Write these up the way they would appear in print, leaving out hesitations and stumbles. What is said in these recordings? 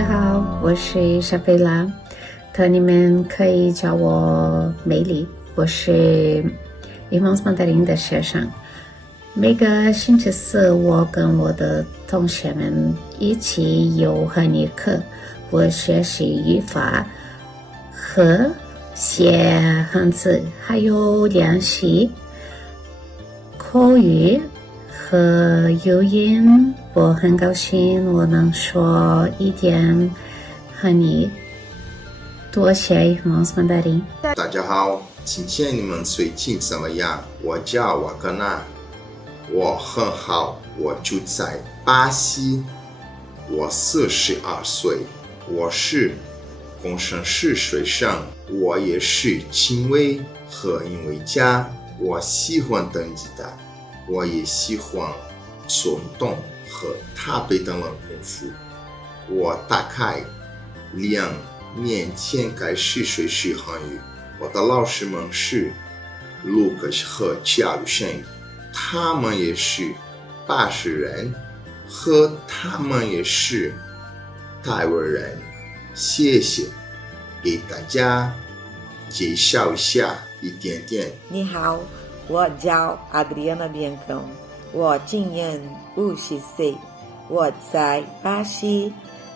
家好，我是莎菲拉，你们可以叫我美丽。我是 Irmãos Mandarim 的学生。每个星期四，我跟我的同学们一起有汉语课，我学习语法和写汉字，还有练习口语和语音。我很高兴我能说一点汉语，多谢 Irmãos Mandarim。大家好，今天你们最近怎么样？我叫瓦格纳，我很好，我住在巴西，我42岁，我是工程师学生，我也是轻微和音乐家，我喜欢登吉他，我也喜欢做运动和踏背等功夫。我大概2年前开始学习汉语，我的老师们是卢克斯和加鲁申，他们也是巴西人，和他们也是台湾人。谢谢，给大家介绍一下一点点。你好，我叫 Adriana Biancão， 我今年50岁，我在巴西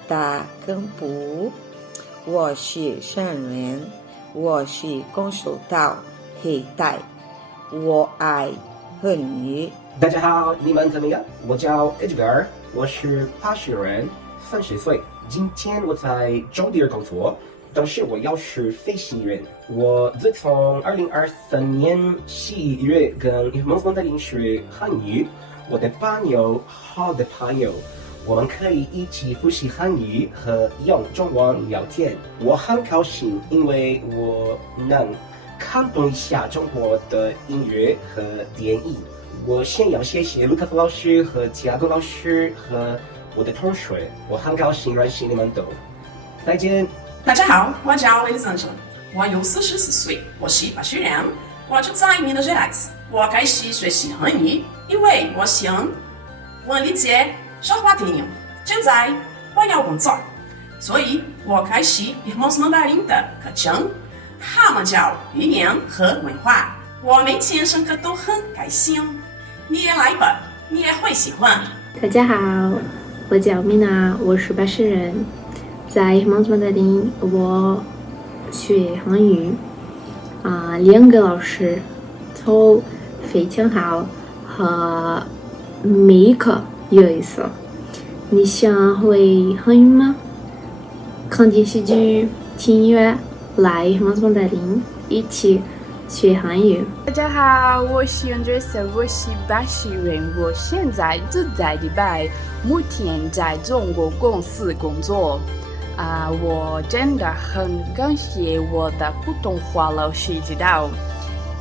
打根部，我是商人，我是空手道黑带，我爱汉语。大家好，你们怎么样？我叫 Edgar， 我是巴西人，30岁。今天我在中地工作，但是我要是飞行员。我自从2023年11月跟 Irmãos Mandarim 学汉语，我的朋友，好的朋友，我们可以一起复习汉语和用中文聊天。我很高兴，因为我能看懂一下中国的音乐和电影。我先要谢谢卢卡斯老师和提亚戈老师和我的同学，我很高兴认识你们都。再见。大家好，我叫 Elisângela， 我有44岁，我是巴西人，我住在 Minas Gerais。我开始学习汉语，因为我想理解说话电影。现在我要工作，所以我开始 Irmãos Mandarim 的课程，他们教语言和文化。我每天上课都很开心，你也来吧，你也会喜欢。大家好，我叫米娜，我是巴西人，在 Irmãos Mandarim 我学汉语2个老师都非常好，和每一课有意思。你想会汉语吗？看电视剧、听音乐，来 Irmãos Mandarim 一起学韩语。大家好，我是 Andressa， 我是巴西人，我现在住在迪拜，目前在中国公司工作。我真的很感谢我的普通话老师指导，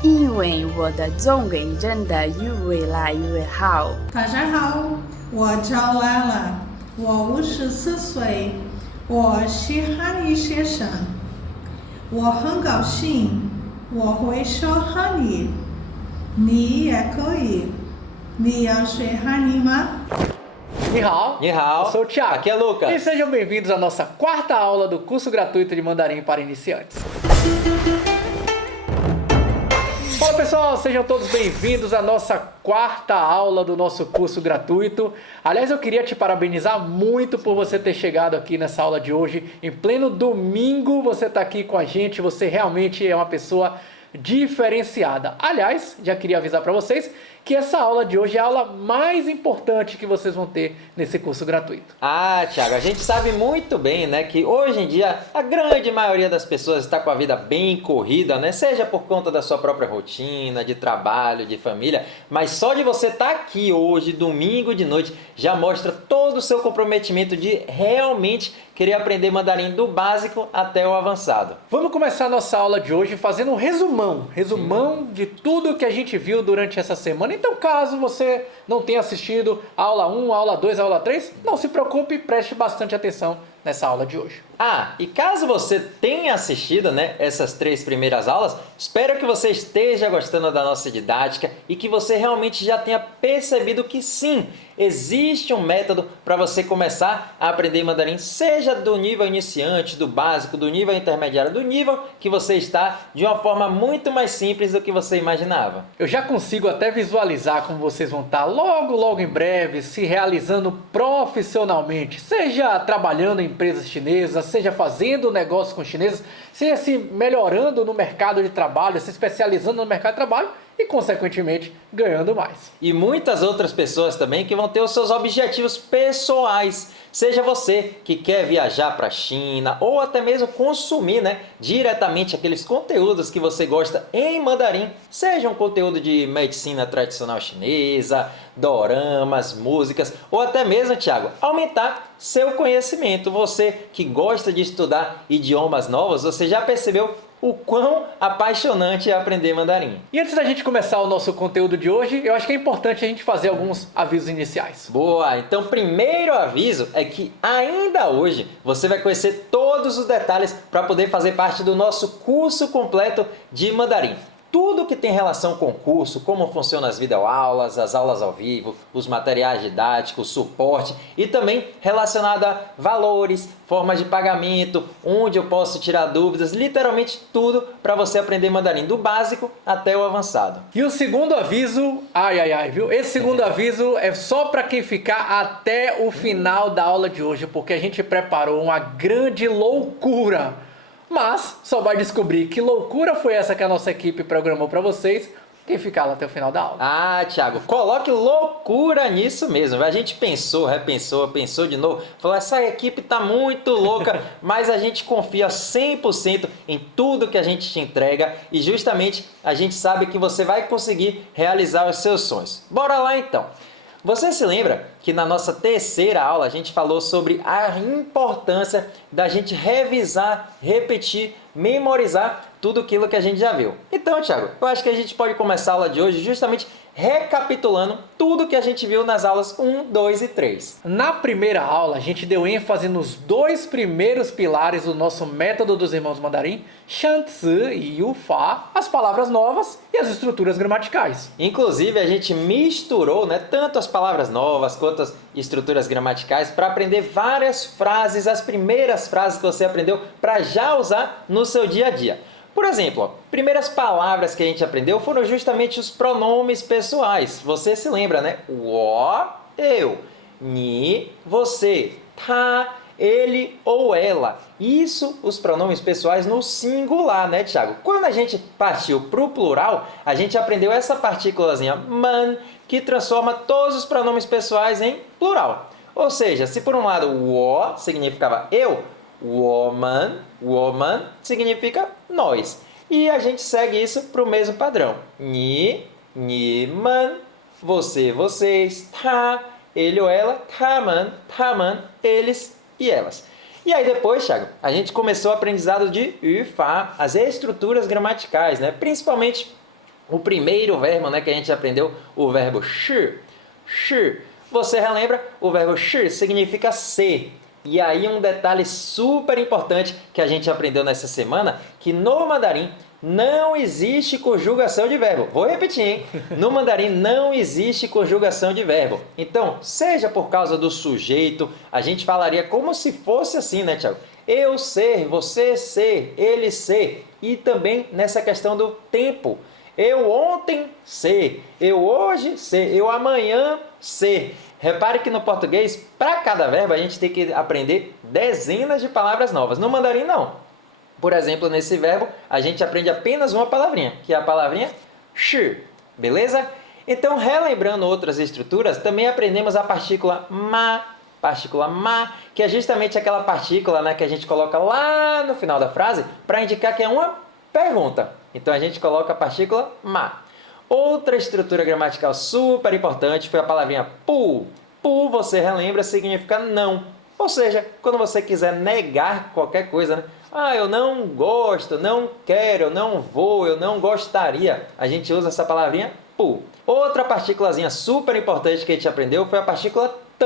因为我的中文真的越来越好。大家好，我叫莱拉，我54岁，我是汉语学生，我很高兴我会说汉语，你也可以。你要学汉语吗？你好, eu sou o Thiago, aqui é Lucas. E sejam bem-vindos à nossa 4ª aula do curso gratuito de Mandarim para iniciantes. Fala pessoal, sejam todos bem-vindos à nossa 4ª aula do nosso curso gratuito. Aliás, eu queria te parabenizar muito por você ter chegado aqui nessa aula de hoje. Em pleno domingo você está aqui com a gente, você realmente é uma pessoa diferenciada. Aliás, já queria avisar para vocês que essa aula de hoje é a aula mais importante que vocês vão ter nesse curso gratuito. Thiago, a gente sabe muito bem, né, que hoje em dia a grande maioria das pessoas está com a vida bem corrida, né, seja por conta da sua própria rotina, de trabalho, de família, mas só de você estar aqui hoje, domingo de noite, já mostra todo o seu comprometimento de realmente querer aprender mandarim do básico até o avançado. Vamos começar a nossa aula de hoje fazendo um resumão de tudo que a gente viu durante essa semana. Então, caso você não tenha assistido a aula 1, a aula 2, a aula 3, não se preocupe, preste bastante atenção nessa aula de hoje. E caso você tenha assistido, né, essas 3 primeiras aulas, espero que você esteja gostando da nossa didática e que você realmente já tenha percebido que sim, existe um método para você começar a aprender mandarim, seja do nível iniciante, do básico, do nível intermediário, do nível que você está, de uma forma muito mais simples do que você imaginava. Eu já consigo até visualizar como vocês vão estar logo em breve se realizando profissionalmente, seja trabalhando em empresas chinesas, seja fazendo negócio com chineses, seja se melhorando no mercado de trabalho, se especializando no mercado de trabalho e, consequentemente, ganhando mais. E muitas outras pessoas também que vão ter os seus objetivos pessoais. Seja você que quer viajar para a China ou até mesmo consumir, diretamente aqueles conteúdos que você gosta em mandarim, seja um conteúdo de medicina tradicional chinesa, doramas, músicas ou até mesmo, Thiago, aumentar seu conhecimento. Você que gosta de estudar idiomas novos, você já percebeu o quão apaixonante é aprender mandarim. E antes da gente começar o nosso conteúdo de hoje, eu acho que é importante a gente fazer alguns avisos iniciais. Boa! Então, primeiro aviso é que ainda hoje você vai conhecer todos os detalhes para poder fazer parte do nosso curso completo de mandarim. Tudo que tem relação com o curso, como funcionam as videoaulas, as aulas ao vivo, os materiais didáticos, suporte e também relacionado a valores, formas de pagamento, onde eu posso tirar dúvidas, literalmente tudo para você aprender mandarim do básico até o avançado. E o segundo aviso, viu? Esse segundo aviso é só para quem ficar até o final da aula de hoje, porque a gente preparou uma grande loucura. Mas só vai descobrir que loucura foi essa que a nossa equipe programou para vocês quem ficar lá até o final da aula. Ah, Thiago, coloque loucura nisso mesmo. A gente pensou, repensou, pensou de novo. Falou, essa equipe tá muito louca, mas a gente confia 100% em tudo que a gente te entrega e justamente a gente sabe que você vai conseguir realizar os seus sonhos. Bora lá então! Você se lembra que na nossa terceira aula a gente falou sobre a importância da gente revisar, repetir, memorizar tudo aquilo que a gente já viu. Então, Thiago, eu acho que a gente pode começar a aula de hoje justamente recapitulando tudo que a gente viu nas aulas 1, 2 e 3. Na primeira aula, a gente deu ênfase nos dois primeiros pilares do nosso método dos irmãos mandarim, Shanzi e Yufa, as palavras novas e as estruturas gramaticais. Inclusive, a gente misturou tanto as palavras novas quanto as estruturas gramaticais para aprender várias frases, as primeiras frases que você aprendeu para já usar no seu dia a dia. Por exemplo, primeiras palavras que a gente aprendeu foram justamente os pronomes pessoais. Você se lembra, Wo, eu, ni, você, tá, ele ou ela. Isso, os pronomes pessoais no singular, Thiago? Quando a gente partiu para o plural, a gente aprendeu essa partículazinha man, que transforma todos os pronomes pessoais em plural. Ou seja, se por um lado wo significava eu, woman significa nós. E a gente segue isso para o mesmo padrão. Ni, man, você, vocês, tá, ele ou ela, man, eles e elas. E aí depois, Thiago, a gente começou o aprendizado de Yufa, as estruturas gramaticais, principalmente o primeiro verbo que a gente aprendeu, o verbo shi. Você relembra? O verbo shi significa ser. E aí um detalhe super importante que a gente aprendeu nessa semana, que no mandarim não existe conjugação de verbo. Vou repetir, hein? No mandarim não existe conjugação de verbo. Então, seja por causa do sujeito, a gente falaria como se fosse assim, Thiago? Eu ser, você ser, ele ser. E também nessa questão do tempo. Eu ontem ser, eu hoje ser, eu amanhã ser. Repare que no português, para cada verbo, a gente tem que aprender dezenas de palavras novas. No mandarim, não. Por exemplo, nesse verbo, a gente aprende apenas uma palavrinha, que é a palavrinha shi. Beleza? Então, relembrando outras estruturas, também aprendemos a partícula ma, que é justamente aquela partícula que a gente coloca lá no final da frase para indicar que é uma pergunta. Então, a gente coloca a partícula ma. Outra estrutura gramatical super importante foi a palavrinha pu. Pu, você relembra, significa não. Ou seja, quando você quiser negar qualquer coisa, eu não gosto, não quero, eu não vou, eu não gostaria. A gente usa essa palavrinha pu. Outra partículazinha super importante que a gente aprendeu foi a partícula t,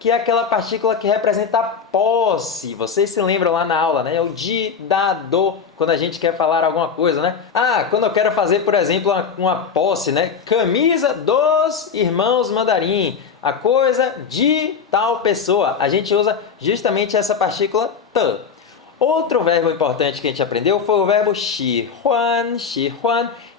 que é aquela partícula que representa a posse. Vocês se lembram lá na aula, né? É o de, da, do, quando a gente quer falar alguma coisa, né? Ah, quando eu quero fazer, por exemplo, uma posse, né? Camisa dos irmãos Mandarim. A coisa de tal pessoa. A gente usa justamente essa partícula t. Outro verbo importante que a gente aprendeu foi o verbo xihuan,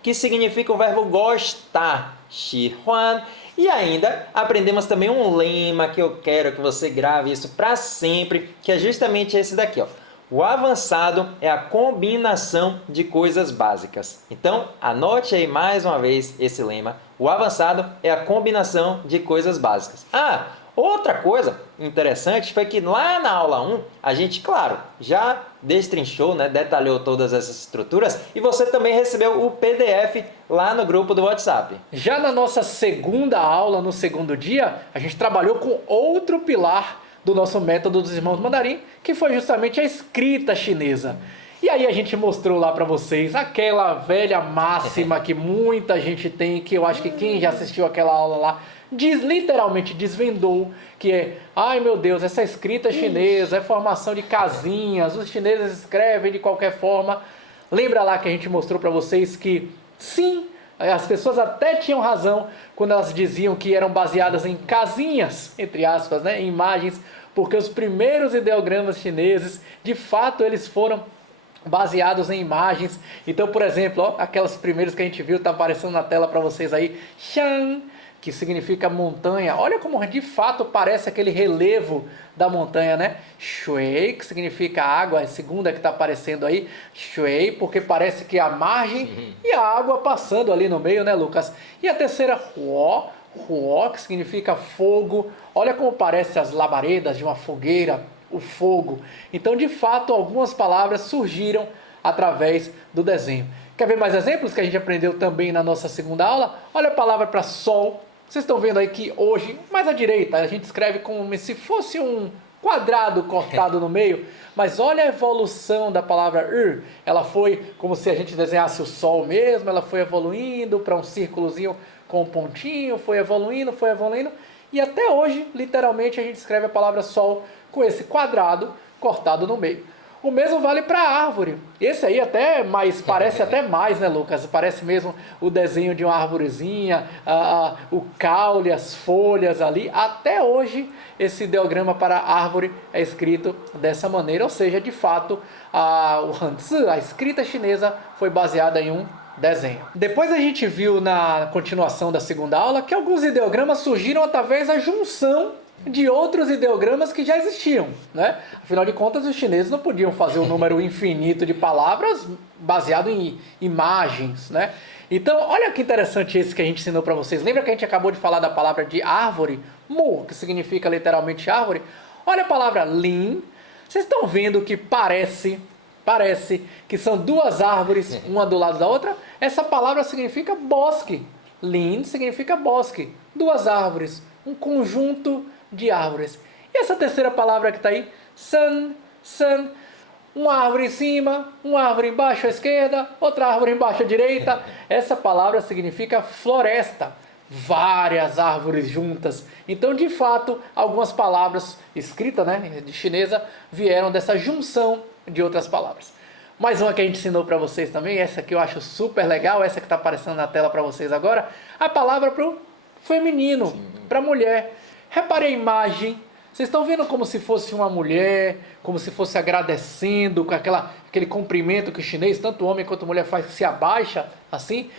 que significa o verbo gostar. Xihuan. E ainda aprendemos também um lema que eu quero que você grave isso para sempre, que é justamente esse daqui, ó. O avançado é a combinação de coisas básicas. Então, anote aí mais uma vez esse lema. O avançado é a combinação de coisas básicas. Ah, outra coisa interessante foi que lá na aula 1, a gente, claro, já destrinchou, né, detalhou todas essas estruturas e você também recebeu o PDF lá no grupo do WhatsApp. Já na nossa segunda aula, no segundo dia, a gente trabalhou com outro pilar do nosso método dos irmãos Mandarim, que foi justamente a escrita chinesa. E aí a gente mostrou lá para vocês aquela velha máxima que muita gente tem, que eu acho que quem já assistiu aquela aula lá literalmente desvendou, que é, ai meu Deus, essa escrita chinesa é formação de casinhas, os chineses escrevem de qualquer forma. Lembra lá que a gente mostrou para vocês que sim, as pessoas até tinham razão quando elas diziam que eram baseadas em casinhas, entre aspas, né, em imagens, porque os primeiros ideogramas chineses, de fato, eles foram baseados em imagens. Então, por exemplo, ó, aquelas primeiras que a gente viu, tá aparecendo na tela para vocês aí, Shan, que significa montanha. Olha como de fato parece aquele relevo da montanha, né? Shui, que significa água, a segunda que está aparecendo aí, Shui, porque parece que a margem e a água passando ali no meio, né, Lucas? E a terceira, Huo, que significa fogo. Olha como parece as labaredas de uma fogueira, o fogo. Então, de fato, algumas palavras surgiram através do desenho. Quer ver mais exemplos que a gente aprendeu também na nossa segunda aula? Olha a palavra para sol. Vocês estão vendo aí que hoje, mais à direita, a gente escreve como se fosse um quadrado cortado no meio. Mas olha a evolução da palavra Ela foi como se a gente desenhasse o sol mesmo. Ela foi evoluindo para um círculozinho com um pontinho. Foi evoluindo. E até hoje, literalmente, a gente escreve a palavra sol com esse quadrado cortado no meio. O mesmo vale para a árvore. Esse aí até mais, parece até mais, né, Lucas? Parece mesmo o desenho de uma arvorezinha, o caule, as folhas ali. Até hoje, esse ideograma para a árvore é escrito dessa maneira. Ou seja, de fato, o Hanzi, a escrita chinesa, foi baseada em um desenho. Depois a gente viu na continuação da segunda aula que alguns ideogramas surgiram através da junção de outros ideogramas que já existiam, né? Afinal de contas, os chineses não podiam fazer um número infinito de palavras baseado em imagens, né? Então, olha que interessante esse que a gente ensinou para vocês. Lembra que a gente acabou de falar da palavra de árvore? Mu, que significa literalmente árvore. Olha a palavra lin. Vocês estão vendo que parece que são duas árvores, uma do lado da outra? Essa palavra significa bosque. Lin significa bosque. Duas árvores, um conjunto de árvores. E essa terceira palavra que está aí, san, uma árvore em cima, uma árvore embaixo à esquerda, outra árvore embaixo à direita. Essa palavra significa floresta, várias árvores juntas. Então, de fato, algumas palavras escritas, né, de chinesa vieram dessa junção de outras palavras. Mais uma que a gente ensinou para vocês também, essa que eu acho super legal, essa que está aparecendo na tela para vocês agora, a palavra para o feminino, para mulher. Repare a imagem. Vocês estão vendo como se fosse uma mulher, como se fosse agradecendo, com aquele cumprimento que o chinês, tanto homem quanto mulher faz, que se abaixa, assim.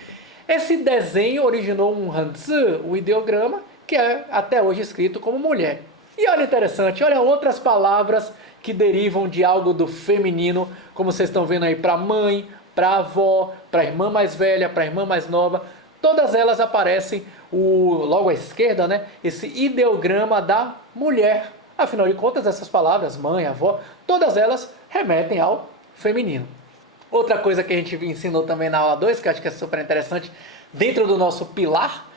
Esse desenho originou um Hanzi, o ideograma, que é até hoje escrito como mulher. E olha interessante, olha outras palavras que derivam de algo do feminino, como vocês estão vendo aí, para mãe, para avó, para irmã mais velha, para irmã mais nova. Todas elas aparecem logo à esquerda, né, esse ideograma da mulher. Afinal de contas, essas palavras, mãe, avó, todas elas remetem ao feminino. Outra coisa que a gente ensinou também na aula 2, que eu acho que é super interessante, dentro do nosso pilar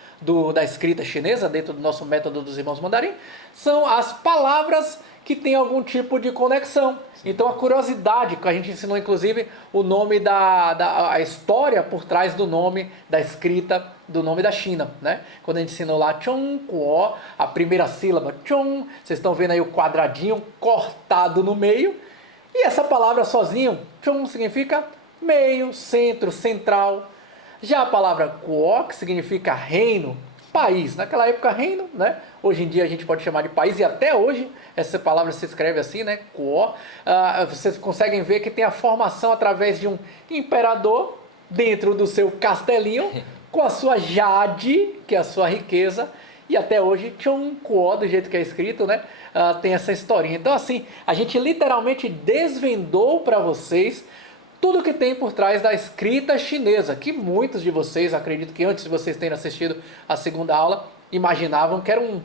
da escrita chinesa, dentro do nosso método dos irmãos Mandarim, são as palavras que tem algum tipo de conexão. Então a curiosidade, que a gente ensinou inclusive o nome a história por trás do nome da escrita do nome da China, né? Quando a gente ensinou lá Chongguo, a primeira sílaba Chong, vocês estão vendo aí o quadradinho cortado no meio, e essa palavra sozinho, Chong, significa meio, centro, central. Já a palavra Guo, que significa reino, país, naquela época reino, né? Hoje em dia a gente pode chamar de país, e até hoje essa palavra se escreve assim, né? Guo. Vocês conseguem ver que tem a formação através de um imperador dentro do seu castelinho, com a sua jade, que é a sua riqueza, e até hoje Chongguo, do jeito que é escrito, né? Tem essa historinha. Então assim, a gente literalmente desvendou para vocês tudo que tem por trás da escrita chinesa, que muitos de vocês, acredito que antes de vocês terem assistido a segunda aula, imaginavam que era um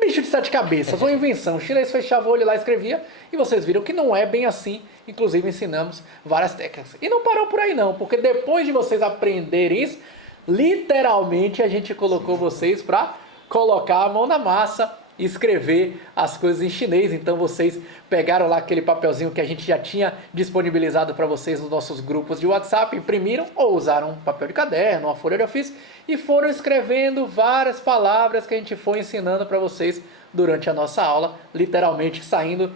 bicho de 7 cabeças, uma invenção. O chinês fechava o olho lá e escrevia, e vocês viram que não é bem assim. Inclusive ensinamos várias técnicas. E não parou por aí não, porque depois de vocês aprenderem isso, literalmente a gente colocou vocês para colocar a mão na massa e escrever as coisas em chinês. Então vocês pegaram lá aquele papelzinho que a gente já tinha disponibilizado para vocês nos nossos grupos de WhatsApp, imprimiram ou usaram um papel de caderno, uma folha de ofício e foram escrevendo várias palavras que a gente foi ensinando para vocês durante a nossa aula, literalmente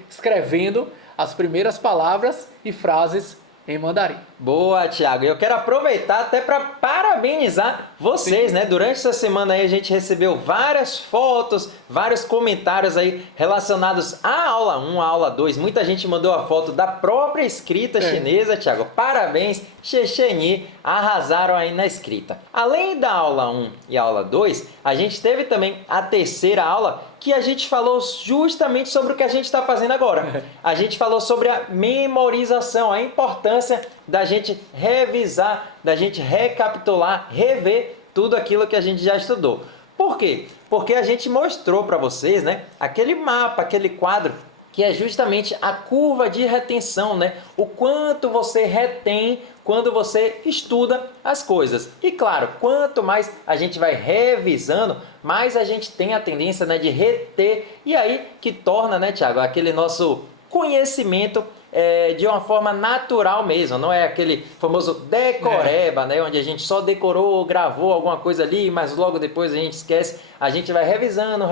escrevendo as primeiras palavras e frases em mandarim. Boa, Thiago. Eu quero aproveitar até para parabenizar vocês, né? Durante essa semana aí a gente recebeu várias fotos, vários comentários aí relacionados à aula 1, à aula 2. Muita gente mandou a foto da própria escrita chinesa, Thiago. Parabéns, Xexeni, arrasaram aí na escrita. Além da aula 1 e a aula 2, a gente teve também a terceira aula, que a gente falou justamente sobre o que a gente está fazendo agora. A gente falou sobre a memorização, a importância da gente revisar, da gente recapitular, rever tudo aquilo que a gente já estudou. Por quê? Porque a gente mostrou para vocês, né, aquele mapa, aquele quadro, que é justamente a curva de retenção, né? O quanto você retém quando você estuda as coisas. E claro, quanto mais a gente vai revisando, mais a gente tem a tendência, né, de reter. E aí que torna, né, Thiago, aquele nosso conhecimento de uma forma natural mesmo, não é aquele famoso decoreba, né, onde a gente só decorou, gravou alguma coisa ali, mas logo depois a gente esquece. A gente vai revisando,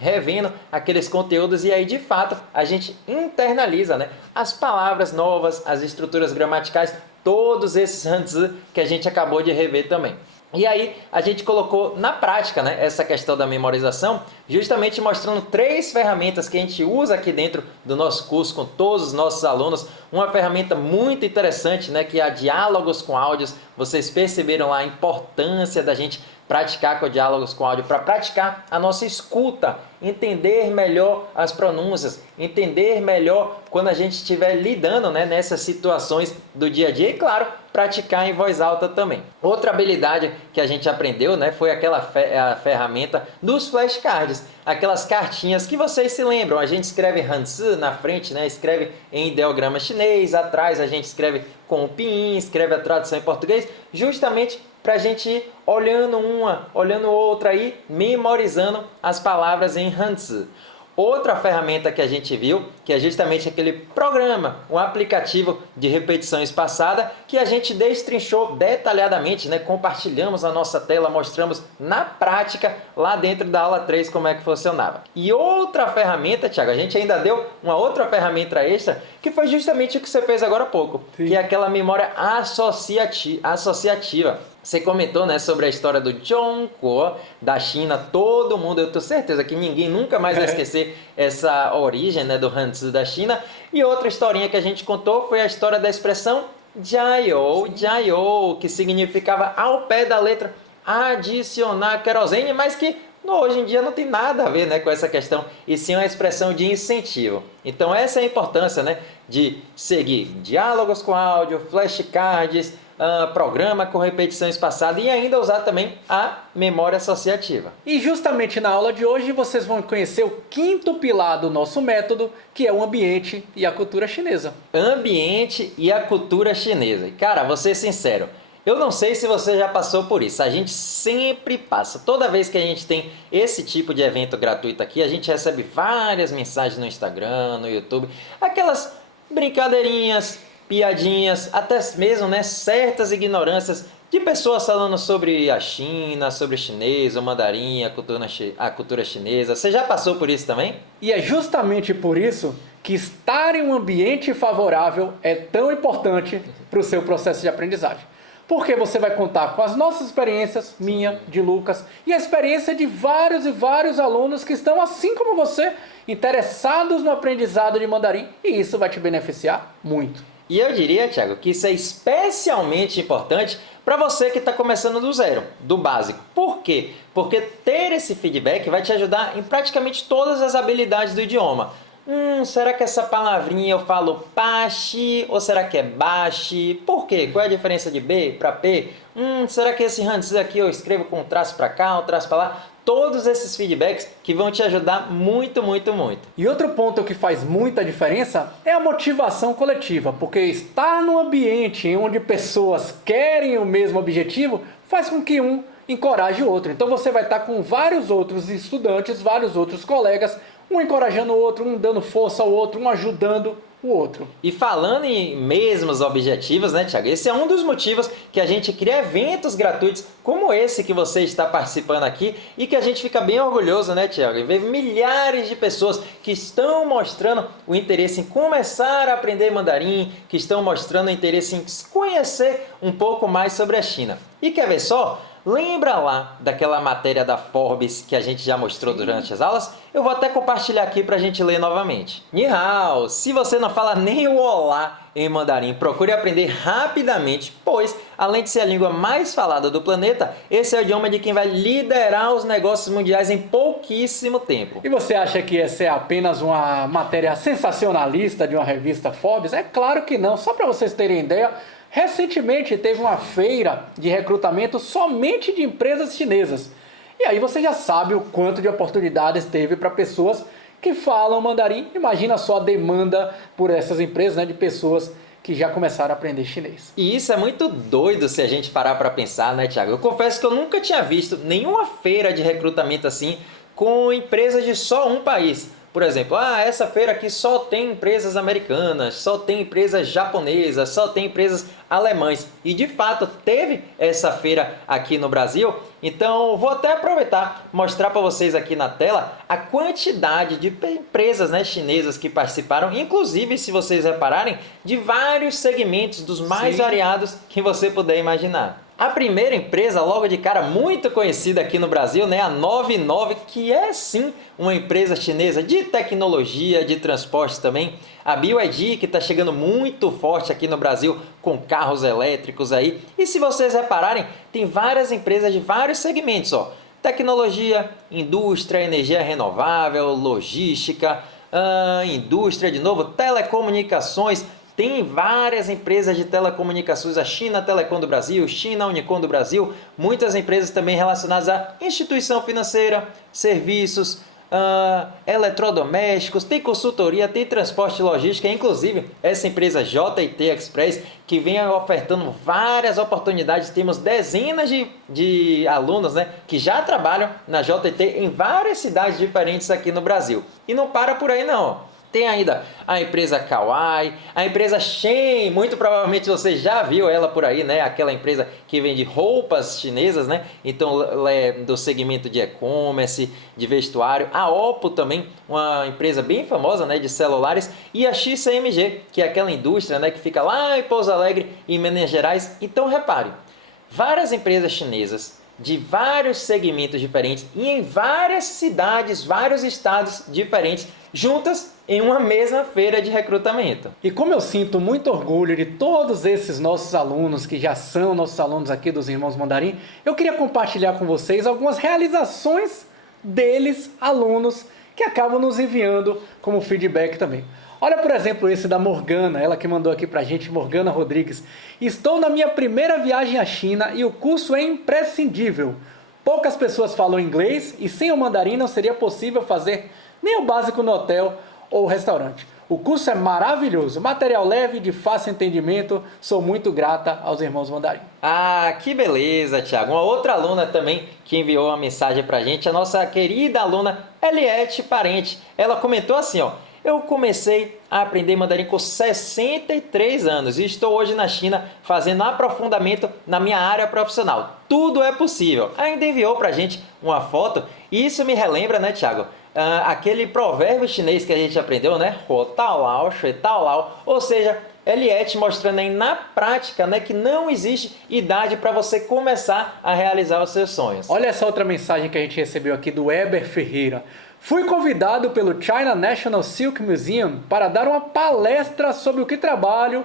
revendo aqueles conteúdos e aí de fato a gente internaliza, né, as palavras novas, as estruturas gramaticais, todos esses Hanzi que a gente acabou de rever também. E aí a gente colocou na prática, né, essa questão da memorização, justamente mostrando 3 ferramentas que a gente usa aqui dentro do nosso curso com todos os nossos alunos. Uma ferramenta muito interessante, né, que é a Diálogos com Áudios. Vocês perceberam lá a importância da gente praticar com diálogos com áudio, para praticar a nossa escuta, entender melhor as pronúncias, entender melhor quando a gente estiver lidando, né, nessas situações do dia a dia e, claro, praticar em voz alta também. Outra habilidade que a gente aprendeu, né, foi aquela a ferramenta dos flashcards, aquelas cartinhas que vocês se lembram. A gente escreve Hanzi na frente, né, escreve em ideograma chinês, atrás a gente escreve com o pinyin, escreve a tradução em português, justamente para a gente ir olhando uma, olhando outra aí, memorizando as palavras em Hanzi. Outra ferramenta que a gente viu, que é justamente aquele programa, um aplicativo de repetição espaçada, que a gente destrinchou detalhadamente, né? Compartilhamos a nossa tela, mostramos na prática, lá dentro da aula 3, como é que funcionava. E outra ferramenta, Thiago, a gente ainda deu uma outra ferramenta extra, que foi justamente o que você fez agora há pouco, que é aquela memória associativa. Você comentou, né, sobre a história do Zhongguo, da China. Todo mundo, eu tenho certeza que ninguém nunca mais vai esquecer essa origem, né, do Hanzi da China. E outra historinha que a gente contou foi a história da expressão jiayou, que significava ao pé da letra adicionar querosene, mas que hoje em dia não tem nada a ver, né, com essa questão, e sim uma expressão de incentivo. Então essa é a importância, né, de seguir diálogos com áudio, flashcards, programa com repetição espaçada e ainda usar também a memória associativa. E justamente na aula de hoje vocês vão conhecer o 5º pilar do nosso método, que é o ambiente e a cultura chinesa. Ambiente e a cultura chinesa. E cara, vou ser sincero, Eu não sei se você já passou por isso, a gente sempre passa. Toda vez que a gente tem esse tipo de evento gratuito aqui, a gente recebe várias mensagens no Instagram, no YouTube, aquelas brincadeirinhas, piadinhas, até mesmo, né, certas ignorâncias de pessoas falando sobre a China, sobre o chinês, o mandarim, a cultura chinesa. Você já passou por isso também? E é justamente por isso que estar em um ambiente favorável é tão importante para o seu processo de aprendizagem. Porque você vai contar com as nossas experiências, minha, de Lucas, e a experiência de vários e vários alunos que estão, assim como você, interessados no aprendizado de mandarim, e isso vai te beneficiar muito. E eu diria, Thiago, que isso é especialmente importante para você que está começando do zero, do básico. Por quê? Porque ter esse feedback vai te ajudar em praticamente todas as habilidades do idioma. Será que essa palavrinha eu falo pashi ou será que é bashi? Por quê? Qual é a diferença de B para P? Será que esse hanzi aqui eu escrevo com um traço para cá, um traço para lá? Todos esses feedbacks que vão te ajudar muito, muito, muito. E outro ponto que faz muita diferença é a motivação coletiva, porque estar num ambiente onde pessoas querem o mesmo objetivo faz com que um encoraje o outro. Então você vai estar com vários outros estudantes, vários outros colegas, um encorajando o outro, um dando força ao outro, um ajudando o outro. E falando em mesmos objetivos, né, Thiago? Esse é um dos motivos que a gente cria eventos gratuitos como esse que você está participando aqui e que a gente fica bem orgulhoso, né, Thiago? E ver milhares de pessoas que estão mostrando o interesse em começar a aprender mandarim, que estão mostrando o interesse em conhecer um pouco mais sobre a China. E quer ver só? Lembra lá daquela matéria da Forbes que a gente já mostrou durante as aulas? Eu vou até compartilhar aqui para a gente ler novamente. Ni hao! Se você não fala nem o olá em mandarim, procure aprender rapidamente, pois, além de ser a língua mais falada do planeta, esse é o idioma de quem vai liderar os negócios mundiais em pouquíssimo tempo. E você acha que essa é apenas uma matéria sensacionalista de uma revista Forbes? É claro que não. Só para vocês terem ideia, recentemente teve uma feira de recrutamento somente de empresas chinesas. E aí você já sabe o quanto de oportunidades teve para pessoas que falam mandarim. Imagina só a demanda por essas empresas, né, de pessoas que já começaram a aprender chinês. E isso é muito doido se a gente parar para pensar, né, Thiago? Eu confesso que eu nunca tinha visto nenhuma feira de recrutamento assim com empresas de só um país. Por exemplo, essa feira aqui só tem empresas americanas, só tem empresas japonesas, só tem empresas alemãs. E de fato teve essa feira aqui no Brasil. Então vou até aproveitar e mostrar para vocês aqui na tela a quantidade de empresas, né, chinesas que participaram. Inclusive, se vocês repararem, de vários segmentos dos mais variados que você puder imaginar. A primeira empresa, logo de cara, muito conhecida aqui no Brasil, né, a 99, que é sim uma empresa chinesa de tecnologia, de transporte também. A BYD, que está chegando muito forte aqui no Brasil com carros elétricos aí. E se vocês repararem, tem várias empresas de vários segmentos, ó. Tecnologia, indústria, energia renovável, logística, indústria de novo, telecomunicações. Tem várias empresas de telecomunicações, a China Telecom do Brasil, China Unicom do Brasil, muitas empresas também relacionadas à instituição financeira, serviços, eletrodomésticos, tem consultoria, tem transporte e logística, inclusive essa empresa JT Express, que vem ofertando várias oportunidades. Temos dezenas de alunos, né, que já trabalham na JT em várias cidades diferentes aqui no Brasil. E não para por aí não. Tem ainda a empresa Kawai, a empresa Shein, muito provavelmente você já viu ela por aí, né? Aquela empresa que vende roupas chinesas, né? Então, é do segmento de e-commerce, de vestuário. A Oppo também, uma empresa bem famosa, né, de celulares. E a XCMG, que é aquela indústria, né, que fica lá em Pouso Alegre, em Minas Gerais. Então, repare, várias empresas chinesas de vários segmentos diferentes e em várias cidades, vários estados diferentes, juntas em uma mesma feira de recrutamento. E como eu sinto muito orgulho de todos esses nossos alunos que já são nossos alunos aqui dos Irmãos Mandarim, eu queria compartilhar com vocês algumas realizações deles, alunos, que acabam nos enviando como feedback também. Olha, por exemplo, esse da Morgana, ela que mandou aqui pra gente, Morgana Rodrigues. Estou na minha primeira viagem à China e o curso é imprescindível. Poucas pessoas falam inglês e sem o mandarim não seria possível fazer nem o básico no hotel ou restaurante. O curso é maravilhoso, material leve, de fácil entendimento. Sou muito grata aos irmãos Mandarim. Ah, que beleza, Thiago. Uma outra aluna também que enviou uma mensagem pra gente, a nossa querida aluna Eliette Parente. Ela comentou assim, ó: eu comecei a aprender mandarim com 63 anos e estou hoje na China fazendo aprofundamento na minha área profissional. Tudo é possível. Ainda enviou pra gente uma foto e isso me relembra, né, Thiago? Aquele provérbio chinês que a gente aprendeu, né? Ho tao lao, shui tao lao. Ou seja, Eliette mostrando aí na prática, né, que não existe idade para você começar a realizar os seus sonhos. Olha essa outra mensagem que a gente recebeu aqui do Eber Ferreira. Fui convidado pelo China National Silk Museum para dar uma palestra sobre o trabalho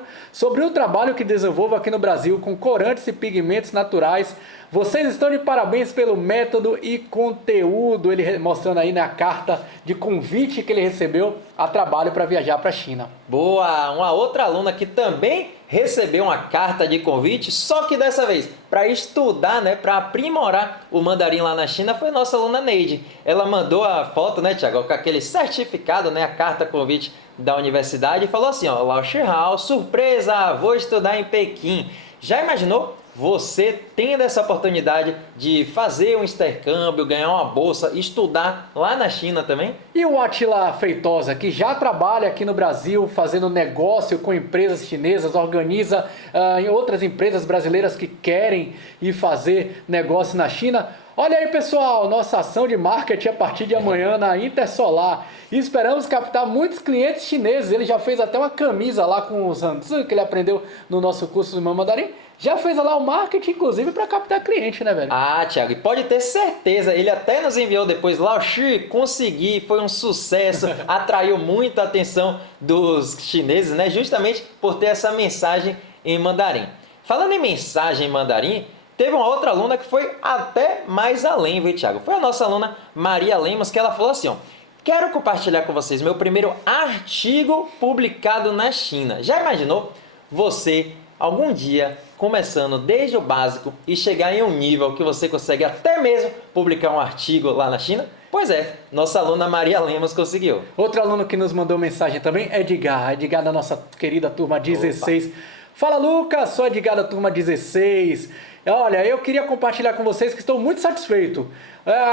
que desenvolvo aqui no Brasil com corantes e pigmentos naturais. Vocês estão de parabéns pelo método e conteúdo. Ele mostrando aí na carta de convite que ele recebeu a trabalho para viajar para a China. Boa! Uma outra aluna que também recebeu uma carta de convite, só que dessa vez para estudar, né, para aprimorar o mandarim lá na China, foi nossa aluna Neide. Ela mandou a foto, né, Thiago, com aquele certificado, né, a carta convite da universidade e falou assim, ó: Lao Shihao, surpresa, vou estudar em Pequim. Já imaginou? Você tendo essa oportunidade de fazer um intercâmbio, ganhar uma bolsa, estudar lá na China também? E o Atila Feitosa, que já trabalha aqui no Brasil fazendo negócio com empresas chinesas, organiza em outras empresas brasileiras que querem ir fazer negócio na China. Olha aí, pessoal, nossa ação de marketing a partir de amanhã na Intersolar. E esperamos captar muitos clientes chineses. Ele já fez até uma camisa lá com os Hanzi, que ele aprendeu no nosso curso do Mandarim. Já fez lá o marketing, inclusive, para captar cliente, né, velho? Ah, Thiago, e pode ter certeza, ele até nos enviou depois, Lao Shi, consegui, foi um sucesso, atraiu muita atenção dos chineses, né, justamente por ter essa mensagem em mandarim. Falando em mensagem em mandarim, teve uma outra aluna que foi até mais além, viu, Thiago? Foi a nossa aluna Maria Lemos, que ela falou assim, ó: quero compartilhar com vocês meu primeiro artigo publicado na China. Já imaginou você algum dia começando desde o básico e chegar em um nível que você consegue até mesmo publicar um artigo lá na China? Pois é, nossa aluna Maria Lemos conseguiu. Outro aluno que nos mandou mensagem também é Edgar da nossa querida turma 16. Opa. Fala, Lucas, sou Edgar da turma 16. Olha, eu queria compartilhar com vocês que estou muito satisfeito.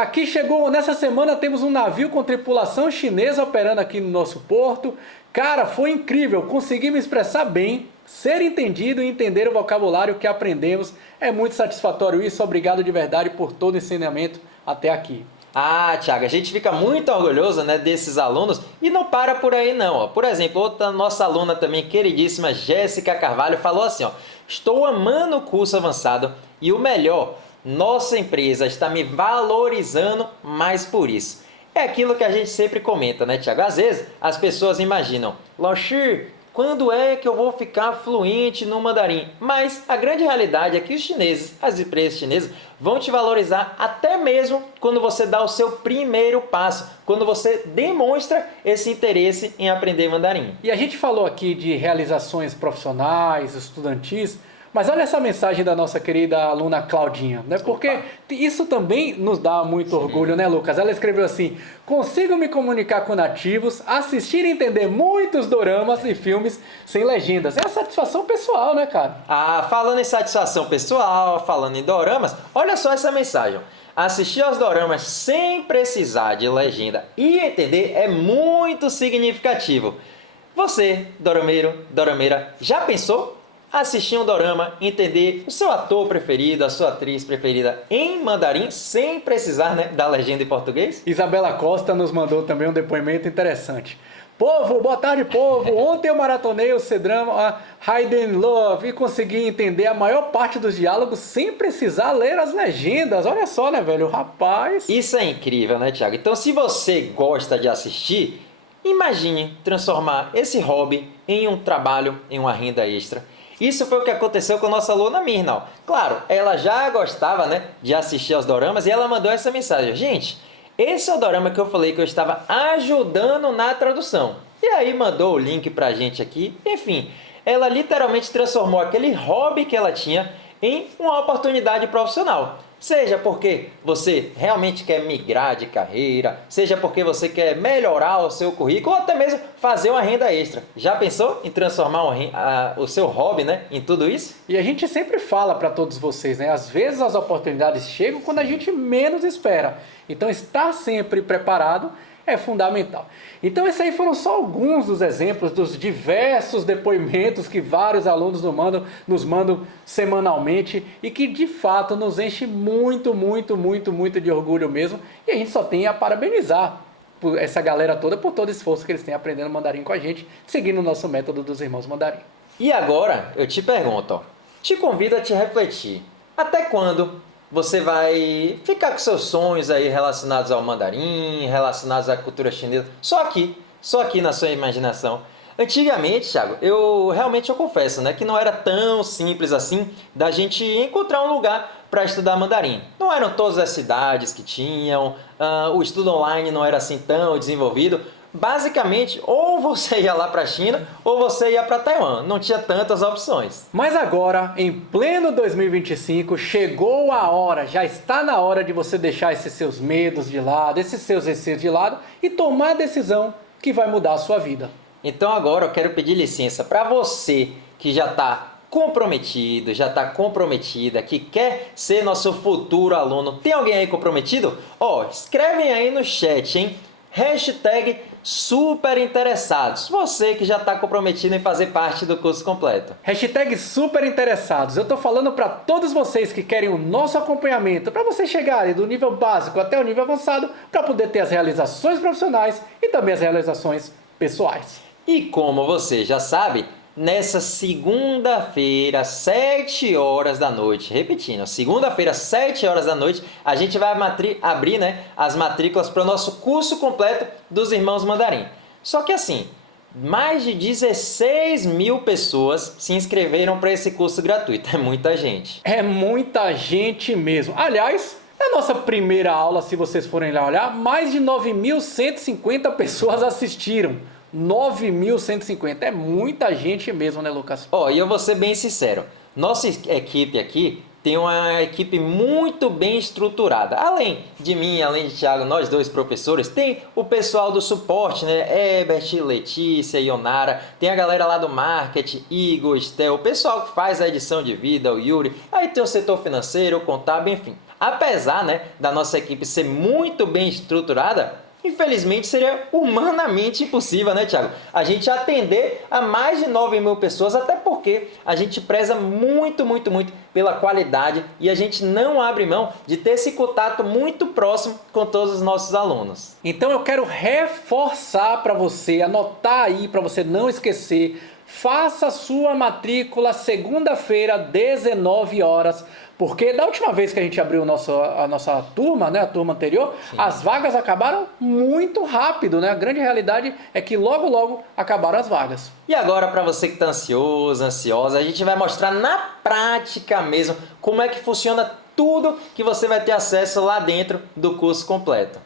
Aqui chegou, nessa semana temos um navio com tripulação chinesa operando aqui no nosso porto. Cara, foi incrível, consegui me expressar bem, ser entendido e entender o vocabulário que aprendemos. É muito satisfatório isso, obrigado de verdade por todo o ensinamento até aqui. Ah, Thiago, a gente fica muito orgulhoso, né, desses alunos e não para por aí não. Ó. Por exemplo, outra nossa aluna também queridíssima, Jéssica Carvalho, falou assim, ó: estou amando o curso avançado e o melhor, nossa empresa está me valorizando mais por isso. É aquilo que a gente sempre comenta, né, Thiago? Às vezes as pessoas imaginam, Lao Shi, quando é que eu vou ficar fluente no mandarim? Mas a grande realidade é que os chineses, as empresas chinesas, vão te valorizar até mesmo quando você dá o seu primeiro passo, quando você demonstra esse interesse em aprender mandarim. E a gente falou aqui de realizações profissionais, estudantis, mas olha essa mensagem da nossa querida aluna Claudinha, né? Porque isso também nos dá muito orgulho, né, Lucas? Ela escreveu assim: consigo me comunicar com nativos, assistir e entender muitos doramas e filmes sem legendas. É a satisfação pessoal, né, cara? Ah, falando em satisfação pessoal, falando em doramas, olha só essa mensagem. Assistir aos doramas sem precisar de legenda e entender é muito significativo. Você, dorameiro, dorameira, já pensou? Assistir um dorama, entender o seu ator preferido, a sua atriz preferida em mandarim, sem precisar, né, da legenda em português? Isabela Costa nos mandou também um depoimento interessante. Povo, boa tarde, povo. Ontem eu maratonei o C-Drama Hide in Love e consegui entender a maior parte dos diálogos sem precisar ler as legendas. Olha só, né, velho? Rapaz. Isso é incrível, né, Thiago? Então, se você gosta de assistir, imagine transformar esse hobby em um trabalho, em uma renda extra. Isso foi o que aconteceu com a nossa aluna Mirna. Claro, ela já gostava, né, de assistir aos doramas e ela mandou essa mensagem. Gente, esse é o dorama que eu falei que eu estava ajudando na tradução. E aí mandou o link pra gente aqui. Enfim, ela literalmente transformou aquele hobby que ela tinha em uma oportunidade profissional. Seja porque você realmente quer migrar de carreira, seja porque você quer melhorar o seu currículo ou até mesmo fazer uma renda extra. Já pensou em transformar o seu hobby, né, em tudo isso? E a gente sempre fala para todos vocês, né? Às vezes as oportunidades chegam quando a gente menos espera. Então estar sempre preparado é fundamental. Então esses aí foram só alguns dos exemplos dos diversos depoimentos que vários alunos nos mandam semanalmente e que de fato nos enche muito de orgulho mesmo. E a gente só tem a parabenizar por essa galera toda por todo o esforço que eles têm aprendendo mandarim com a gente, seguindo o nosso método dos irmãos mandarim. E agora eu te pergunto, ó, te convido a te refletir. Até quando você vai ficar com seus sonhos aí relacionados ao mandarim, relacionados à cultura chinesa, só aqui na sua imaginação? Antigamente, Thiago, eu confesso, né, que não era tão simples assim da gente encontrar um lugar para estudar mandarim. Não eram todas as cidades que tinham, o estudo online não era assim tão desenvolvido. Basicamente, ou você ia lá para a China ou você ia para Taiwan. Não tinha tantas opções. Mas agora, em pleno 2025, chegou a hora, já está na hora de você deixar esses seus medos de lado, esses seus receios de lado e tomar a decisão que vai mudar a sua vida. Então agora eu quero pedir licença para você que já está comprometido, já está comprometida, que quer ser nosso futuro aluno. Tem alguém aí comprometido? Escrevem aí no chat, hein? Hashtag super interessados. Você que já está comprometido em fazer parte do curso completo. Hashtag super interessados. Eu estou falando para todos vocês que querem o nosso acompanhamento, para vocês chegarem do nível básico até o nível avançado, para poder ter as realizações profissionais e também as realizações pessoais. E como você já sabe, nessa segunda-feira, 7 horas da noite, repetindo, segunda-feira, 7 horas da noite, a gente vai abrir, né, as matrículas para o nosso curso completo dos Irmãos Mandarim. Só que assim, mais de 16 mil pessoas se inscreveram para esse curso gratuito. É muita gente. É muita gente mesmo. Aliás, na nossa primeira aula, se vocês forem lá olhar, mais de 9.150 pessoas assistiram. 9.150, é muita gente mesmo, né, Lucas? E eu vou ser bem sincero, nossa equipe aqui tem uma equipe muito bem estruturada. Além de mim, além de Thiago, nós dois professores, tem o pessoal do suporte, né, Herbert, Letícia, Ionara, tem a galera lá do marketing, Igor, Estel, o pessoal que faz a edição de vida, o Yuri, aí tem o setor financeiro, o contábil, enfim. Apesar, né, da nossa equipe ser muito bem estruturada, infelizmente seria humanamente impossível, né, Thiago? A gente atender a mais de 9 mil pessoas, até porque a gente preza muito pela qualidade e a gente não abre mão de ter esse contato muito próximo com todos os nossos alunos. Então eu quero reforçar para você, anotar aí para você não esquecer, faça sua matrícula segunda-feira, 19 horas, porque da última vez que a gente abriu a nossa turma, né, a turma anterior, sim, as vagas acabaram muito rápido, né? A grande realidade é que logo acabaram as vagas. E agora, para você que está ansioso, ansiosa, a gente vai mostrar na prática mesmo como é que funciona tudo que você vai ter acesso lá dentro do curso completo.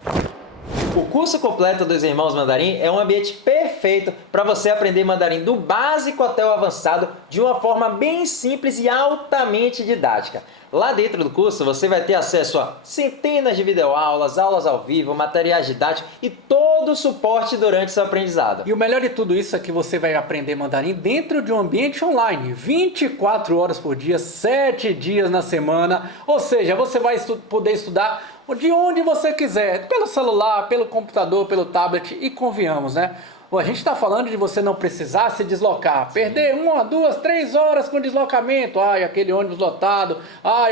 O curso completo dos Irmãos Mandarim é um ambiente perfeito para você aprender mandarim do básico até o avançado de uma forma bem simples e altamente didática. Lá dentro do curso você vai ter acesso a centenas de videoaulas, aulas ao vivo, materiais didáticos e todo o suporte durante seu aprendizado. E o melhor de tudo isso é que você vai aprender mandarim dentro de um ambiente online, 24 horas por dia, 7 dias na semana, ou seja, você vai poder estudar de onde você quiser, pelo celular, pelo computador, pelo tablet e convenhamos, né? A gente está falando de você não precisar se deslocar, perder 1, 2, 3 horas com deslocamento, aquele ônibus lotado,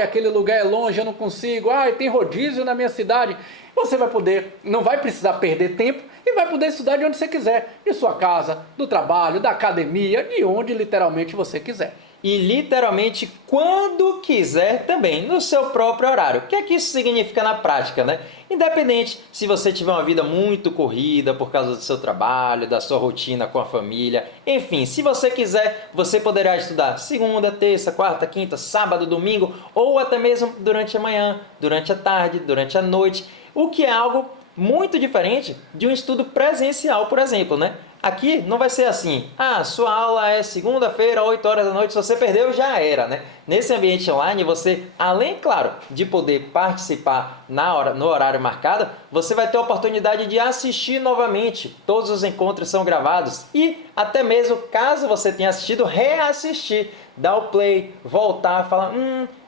aquele lugar é longe, eu não consigo, tem rodízio na minha cidade. Você vai poder, não vai precisar perder tempo e vai poder estudar de onde você quiser, de sua casa, do trabalho, da academia, de onde literalmente você quiser. E literalmente quando quiser também, no seu próprio horário. O que é que isso significa na prática, né? Independente se você tiver uma vida muito corrida por causa do seu trabalho, da sua rotina com a família, enfim, se você quiser, você poderá estudar segunda, terça, quarta, quinta, sábado, domingo, ou até mesmo durante a manhã, durante a tarde, durante a noite, o que é algo muito diferente de um estudo presencial, por exemplo, né? Aqui não vai ser assim, sua aula é segunda-feira, 8 horas da noite, se você perdeu, já era, né? Nesse ambiente online, você, além, claro, de poder participar no horário marcado, você vai ter a oportunidade de assistir novamente. Todos os encontros são gravados e até mesmo, caso você tenha assistido, reassistir, dar o play, voltar, falar,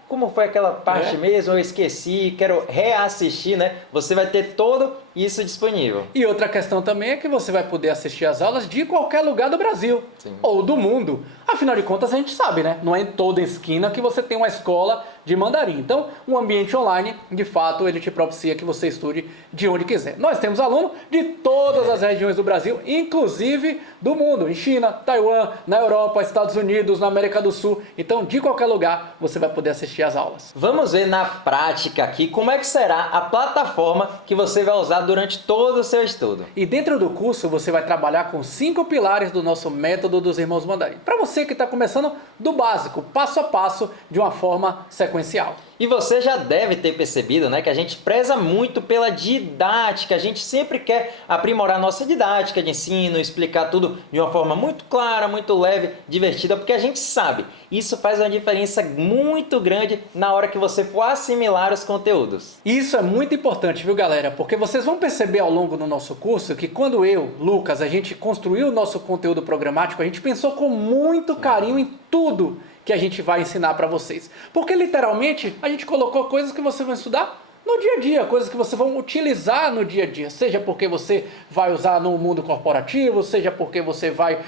como foi aquela parte mesmo, eu esqueci, quero reassistir, né? Você vai ter todo isso disponível. E outra questão também é que você vai poder assistir as aulas de qualquer lugar do Brasil. Sim. Ou do mundo. Afinal de contas, a gente sabe, né? Não é em toda esquina que você tem uma escola de mandarim. Então, um ambiente online, de fato, ele te propicia que você estude de onde quiser. Nós temos alunos de todas as regiões do Brasil, inclusive do mundo, em China, Taiwan, na Europa, Estados Unidos, na América do Sul. Então, de qualquer lugar, você vai poder assistir as aulas. Vamos ver na prática aqui como é que será a plataforma que você vai usar durante todo o seu estudo. E dentro do curso, você vai trabalhar com 5 pilares do nosso método dos irmãos mandarim. Para você que está começando do básico, passo a passo, de uma forma sequencial. E você já deve ter percebido, né, que a gente preza muito pela didática, a gente sempre quer aprimorar nossa didática de ensino, explicar tudo de uma forma muito clara, muito leve, divertida, porque a gente sabe, isso faz uma diferença muito grande na hora que você for assimilar os conteúdos. Isso é muito importante, viu, galera? Porque vocês vão perceber ao longo do nosso curso que quando eu, Lucas, a gente construiu o nosso conteúdo programático, a gente pensou com muito carinho em tudo que a gente vai ensinar para vocês. Porque literalmente a gente colocou coisas que vocês vão estudar no dia a dia, coisas que vocês vão utilizar no dia a dia, seja porque você vai usar no mundo corporativo, seja porque você vai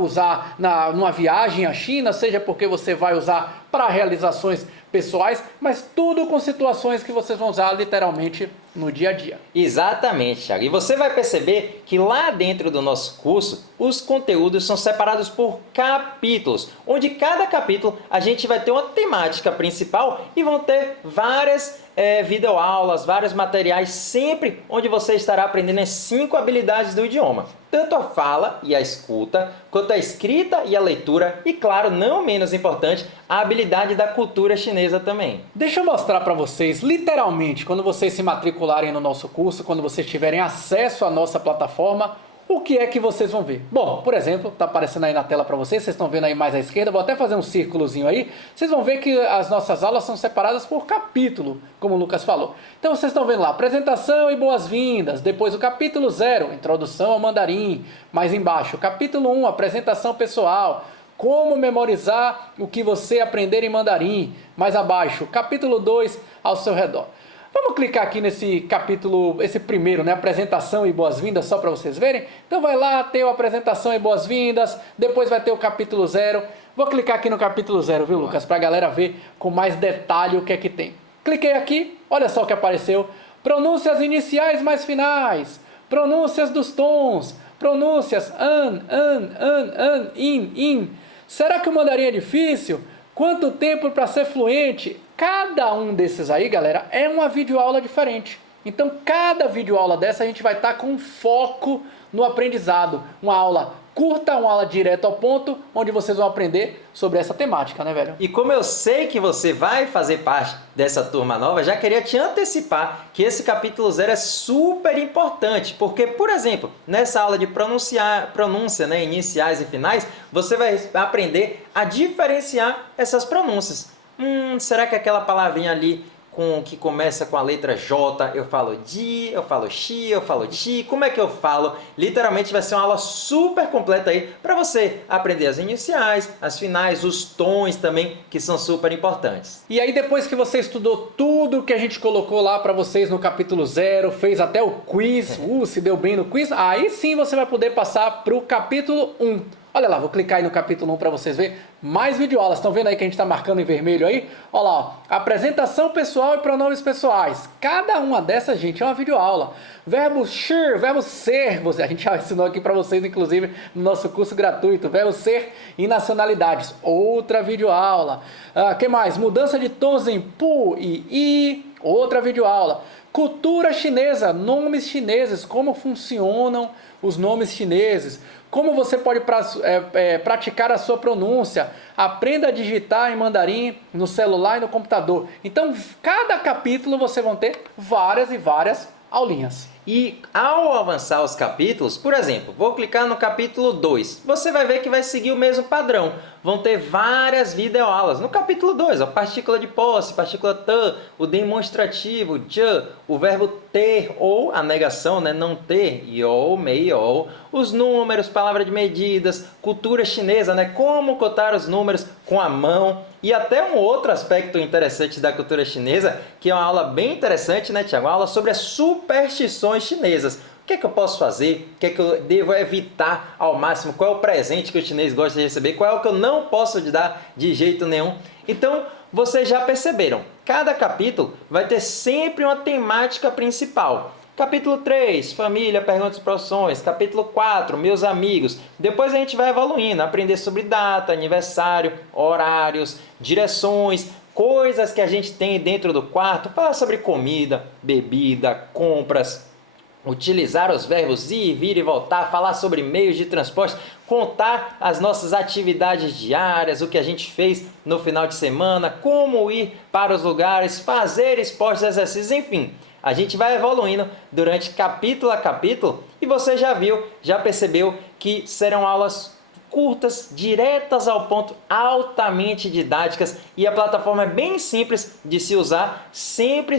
usar numa viagem à China, seja porque você vai usar para realizações pessoais, mas tudo com situações que vocês vão usar literalmente no dia a dia. Exatamente, Thiago. E você vai perceber que lá dentro do nosso curso, os conteúdos são separados por capítulos, onde cada capítulo a gente vai ter uma temática principal e vão ter várias videoaulas, vários materiais, sempre onde você estará aprendendo as 5 habilidades do idioma. Tanto a fala e a escuta, quanto a escrita e a leitura, e claro, não menos importante, a habilidade da cultura chinesa também. Deixa eu mostrar para vocês, literalmente, quando vocês se matricularem no nosso curso, quando vocês tiverem acesso à nossa plataforma, o que é que vocês vão ver? Bom, por exemplo, está aparecendo aí na tela para vocês estão vendo aí mais à esquerda, vou até fazer um círculozinho aí, vocês vão ver que as nossas aulas são separadas por capítulo, como o Lucas falou. Então vocês estão vendo lá, apresentação e boas-vindas, depois o capítulo 0, introdução ao mandarim, mais embaixo, capítulo 1, apresentação pessoal, como memorizar o que você aprender em mandarim, mais abaixo, capítulo 2, ao seu redor. Vamos clicar aqui nesse capítulo, esse primeiro, né? Apresentação e boas-vindas, só para vocês verem. Então vai lá, tem a apresentação e boas-vindas, depois vai ter o capítulo 0. Vou clicar aqui no capítulo 0, viu, Lucas? Para a galera ver com mais detalhe o que é que tem. Cliquei aqui, olha só o que apareceu. Pronúncias iniciais mais finais, pronúncias dos tons, pronúncias in. Será que o mandarim é difícil? Quanto tempo para ser fluente? Cada um desses aí, galera, é uma videoaula diferente. Então, cada videoaula dessa a gente vai estar com foco no aprendizado. Uma aula curta, uma aula direto ao ponto, onde vocês vão aprender sobre essa temática, né, velho? E como eu sei que você vai fazer parte dessa turma nova, já queria te antecipar que esse capítulo 0 é super importante, porque, por exemplo, nessa aula de pronúncia, né, iniciais e finais, você vai aprender a diferenciar essas pronúncias. Será que aquela palavrinha ali que começa com a letra J, eu falo di, eu falo xi, eu falo ti, como é que eu falo? Literalmente vai ser uma aula super completa aí para você aprender as iniciais, as finais, os tons também, que são super importantes. E aí depois que você estudou tudo que a gente colocou lá para vocês no capítulo 0, fez até o quiz, se deu bem no quiz, aí sim você vai poder passar para o capítulo 1. Olha lá, vou clicar aí no capítulo 1 para vocês verem mais videoaulas. Estão vendo aí que a gente está marcando em vermelho aí? Olha lá, ó. Apresentação pessoal e pronomes pessoais. Cada uma dessas, gente, é uma videoaula. Verbo ser, verbo ser. A gente já ensinou aqui para vocês, inclusive, no nosso curso gratuito. Verbo ser e nacionalidades. Outra videoaula. Que mais? Mudança de tons em pu e i. Outra videoaula. Cultura chinesa, nomes chineses, como funcionam os nomes chineses. Como você pode praticar a sua pronúncia. Aprenda a digitar em mandarim no celular e no computador. Então, cada capítulo você vai ter várias e várias aulinhas. E ao avançar os capítulos, por exemplo, vou clicar no capítulo 2, você vai ver que vai seguir o mesmo padrão. Vão ter várias videoaulas. No capítulo 2, a partícula de posse, partícula t, o demonstrativo, j, o verbo ter ou a negação, né, não ter, yo, mei, yo, os números, palavra de medidas, cultura chinesa, né, como contar os números com a mão. E até um outro aspecto interessante da cultura chinesa, que é uma aula bem interessante, né, Tiago? Uma aula sobre as superstições chinesas. O que é que eu posso fazer? O que é que eu devo evitar ao máximo? Qual é o presente que o chinês gosta de receber? Qual é o que eu não posso dar de jeito nenhum? Então, vocês já perceberam, cada capítulo vai ter sempre uma temática principal. Capítulo 3, família, perguntas e profissões. Capítulo 4, meus amigos. Depois a gente vai evoluindo, aprender sobre data, aniversário, horários, direções, coisas que a gente tem dentro do quarto. Falar sobre comida, bebida, compras, utilizar os verbos ir, vir e voltar, falar sobre meios de transporte, contar as nossas atividades diárias, o que a gente fez no final de semana, como ir para os lugares, fazer esportes, exercícios, enfim. A gente vai evoluindo durante capítulo a capítulo e você já viu, já percebeu que serão aulas curtas, diretas ao ponto, altamente didáticas e a plataforma é bem simples de se usar, sempre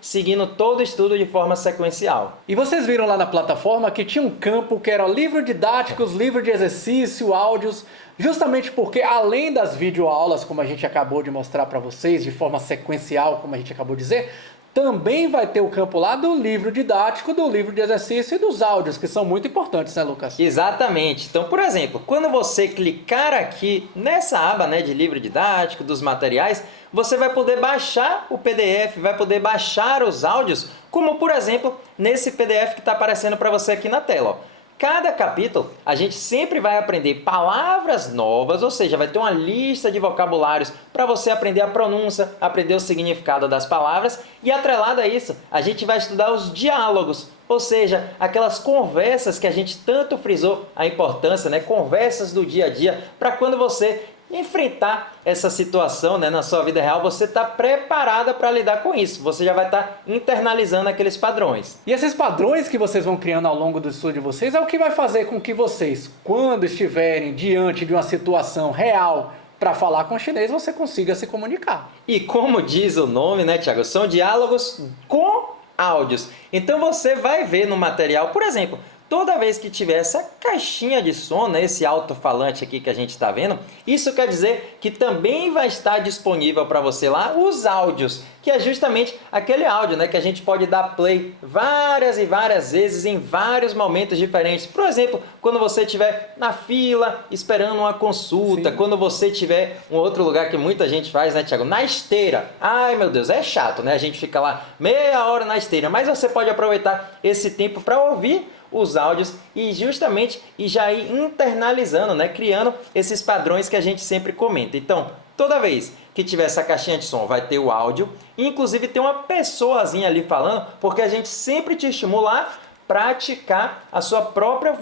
seguindo todo o estudo de forma sequencial. E vocês viram lá na plataforma que tinha um campo que era livro didáticos, livro de exercício, áudios, justamente porque além das videoaulas, como a gente acabou de mostrar para vocês, de forma sequencial, como a gente acabou de dizer, também vai ter o campo lá do livro didático, do livro de exercício e dos áudios, que são muito importantes, né, Lucas? Exatamente. Então, por exemplo, quando você clicar aqui nessa aba, né, de livro didático, dos materiais, você vai poder baixar o PDF, vai poder baixar os áudios, como, por exemplo, nesse PDF que está aparecendo para você aqui na tela, ó. Cada capítulo, a gente sempre vai aprender palavras novas, ou seja, vai ter uma lista de vocabulários para você aprender a pronúncia, aprender o significado das palavras e, atrelado a isso, a gente vai estudar os diálogos, ou seja, aquelas conversas que a gente tanto frisou a importância, né? Conversas do dia a dia, para quando você enfrentar essa situação, né, na sua vida real, você está preparada para lidar com isso. Você já vai estar internalizando aqueles padrões. E esses padrões que vocês vão criando ao longo do estudo de vocês é o que vai fazer com que vocês, quando estiverem diante de uma situação real para falar com o chinês, você consiga se comunicar. E como diz o nome, né, Tiago? São diálogos com áudios. Então você vai ver no material, por exemplo, toda vez que tiver essa caixinha de som, né, esse alto-falante aqui que a gente está vendo, isso quer dizer que também vai estar disponível para você lá os áudios, que é justamente aquele áudio, né, que a gente pode dar play várias e várias vezes em vários momentos diferentes. Por exemplo, quando você estiver na fila esperando uma consulta, sim, quando você estiver em outro lugar que muita gente faz, né, Tiago? Na esteira. Ai, meu Deus, é chato, né? A gente fica lá meia hora na esteira, mas você pode aproveitar esse tempo para ouvir os áudios e justamente já ir internalizando, né? Criando esses padrões que a gente sempre comenta. Então, toda vez que tiver essa caixinha de som, vai ter o áudio, inclusive tem uma pessoazinha ali falando, porque a gente sempre te estimula a praticar a sua própria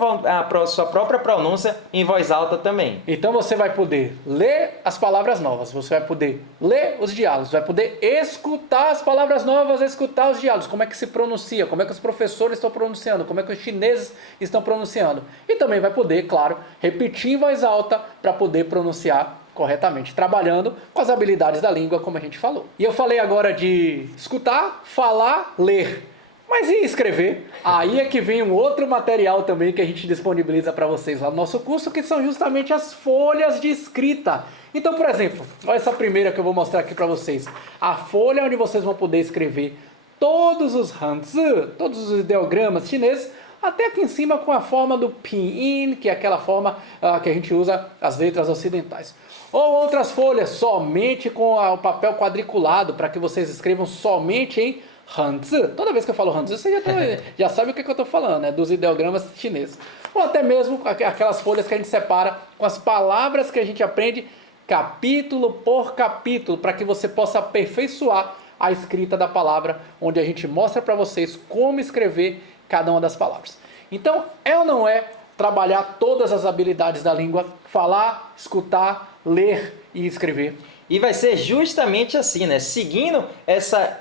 pronúncia em voz alta também. Então você vai poder ler as palavras novas, você vai poder ler os diálogos, vai poder escutar as palavras novas, escutar os diálogos, como é que se pronuncia, como é que os professores estão pronunciando, como é que os chineses estão pronunciando. E também vai poder, claro, repetir em voz alta para poder pronunciar corretamente, trabalhando com as habilidades da língua, como a gente falou. E eu falei agora de escutar, falar, ler. Mas e escrever? Aí é que vem um outro material também que a gente disponibiliza para vocês lá no nosso curso, que são justamente as folhas de escrita. Então, por exemplo, olha essa primeira que eu vou mostrar aqui para vocês. A folha onde vocês vão poder escrever todos os hanzi, todos os ideogramas chineses, até aqui em cima com a forma do pinyin, que é aquela forma que a gente usa as letras ocidentais. Ou outras folhas somente com o papel quadriculado, para que vocês escrevam somente em hanzi. Toda vez que eu falo hanzi, você já sabe o que eu estou falando, né? Dos ideogramas chineses. Ou até mesmo aquelas folhas que a gente separa com as palavras que a gente aprende capítulo por capítulo, para que você possa aperfeiçoar a escrita da palavra, onde a gente mostra para vocês como escrever cada uma das palavras. Então, é ou não é trabalhar todas as habilidades da língua falar, escutar, ler e escrever. E vai ser justamente assim, né? Seguindo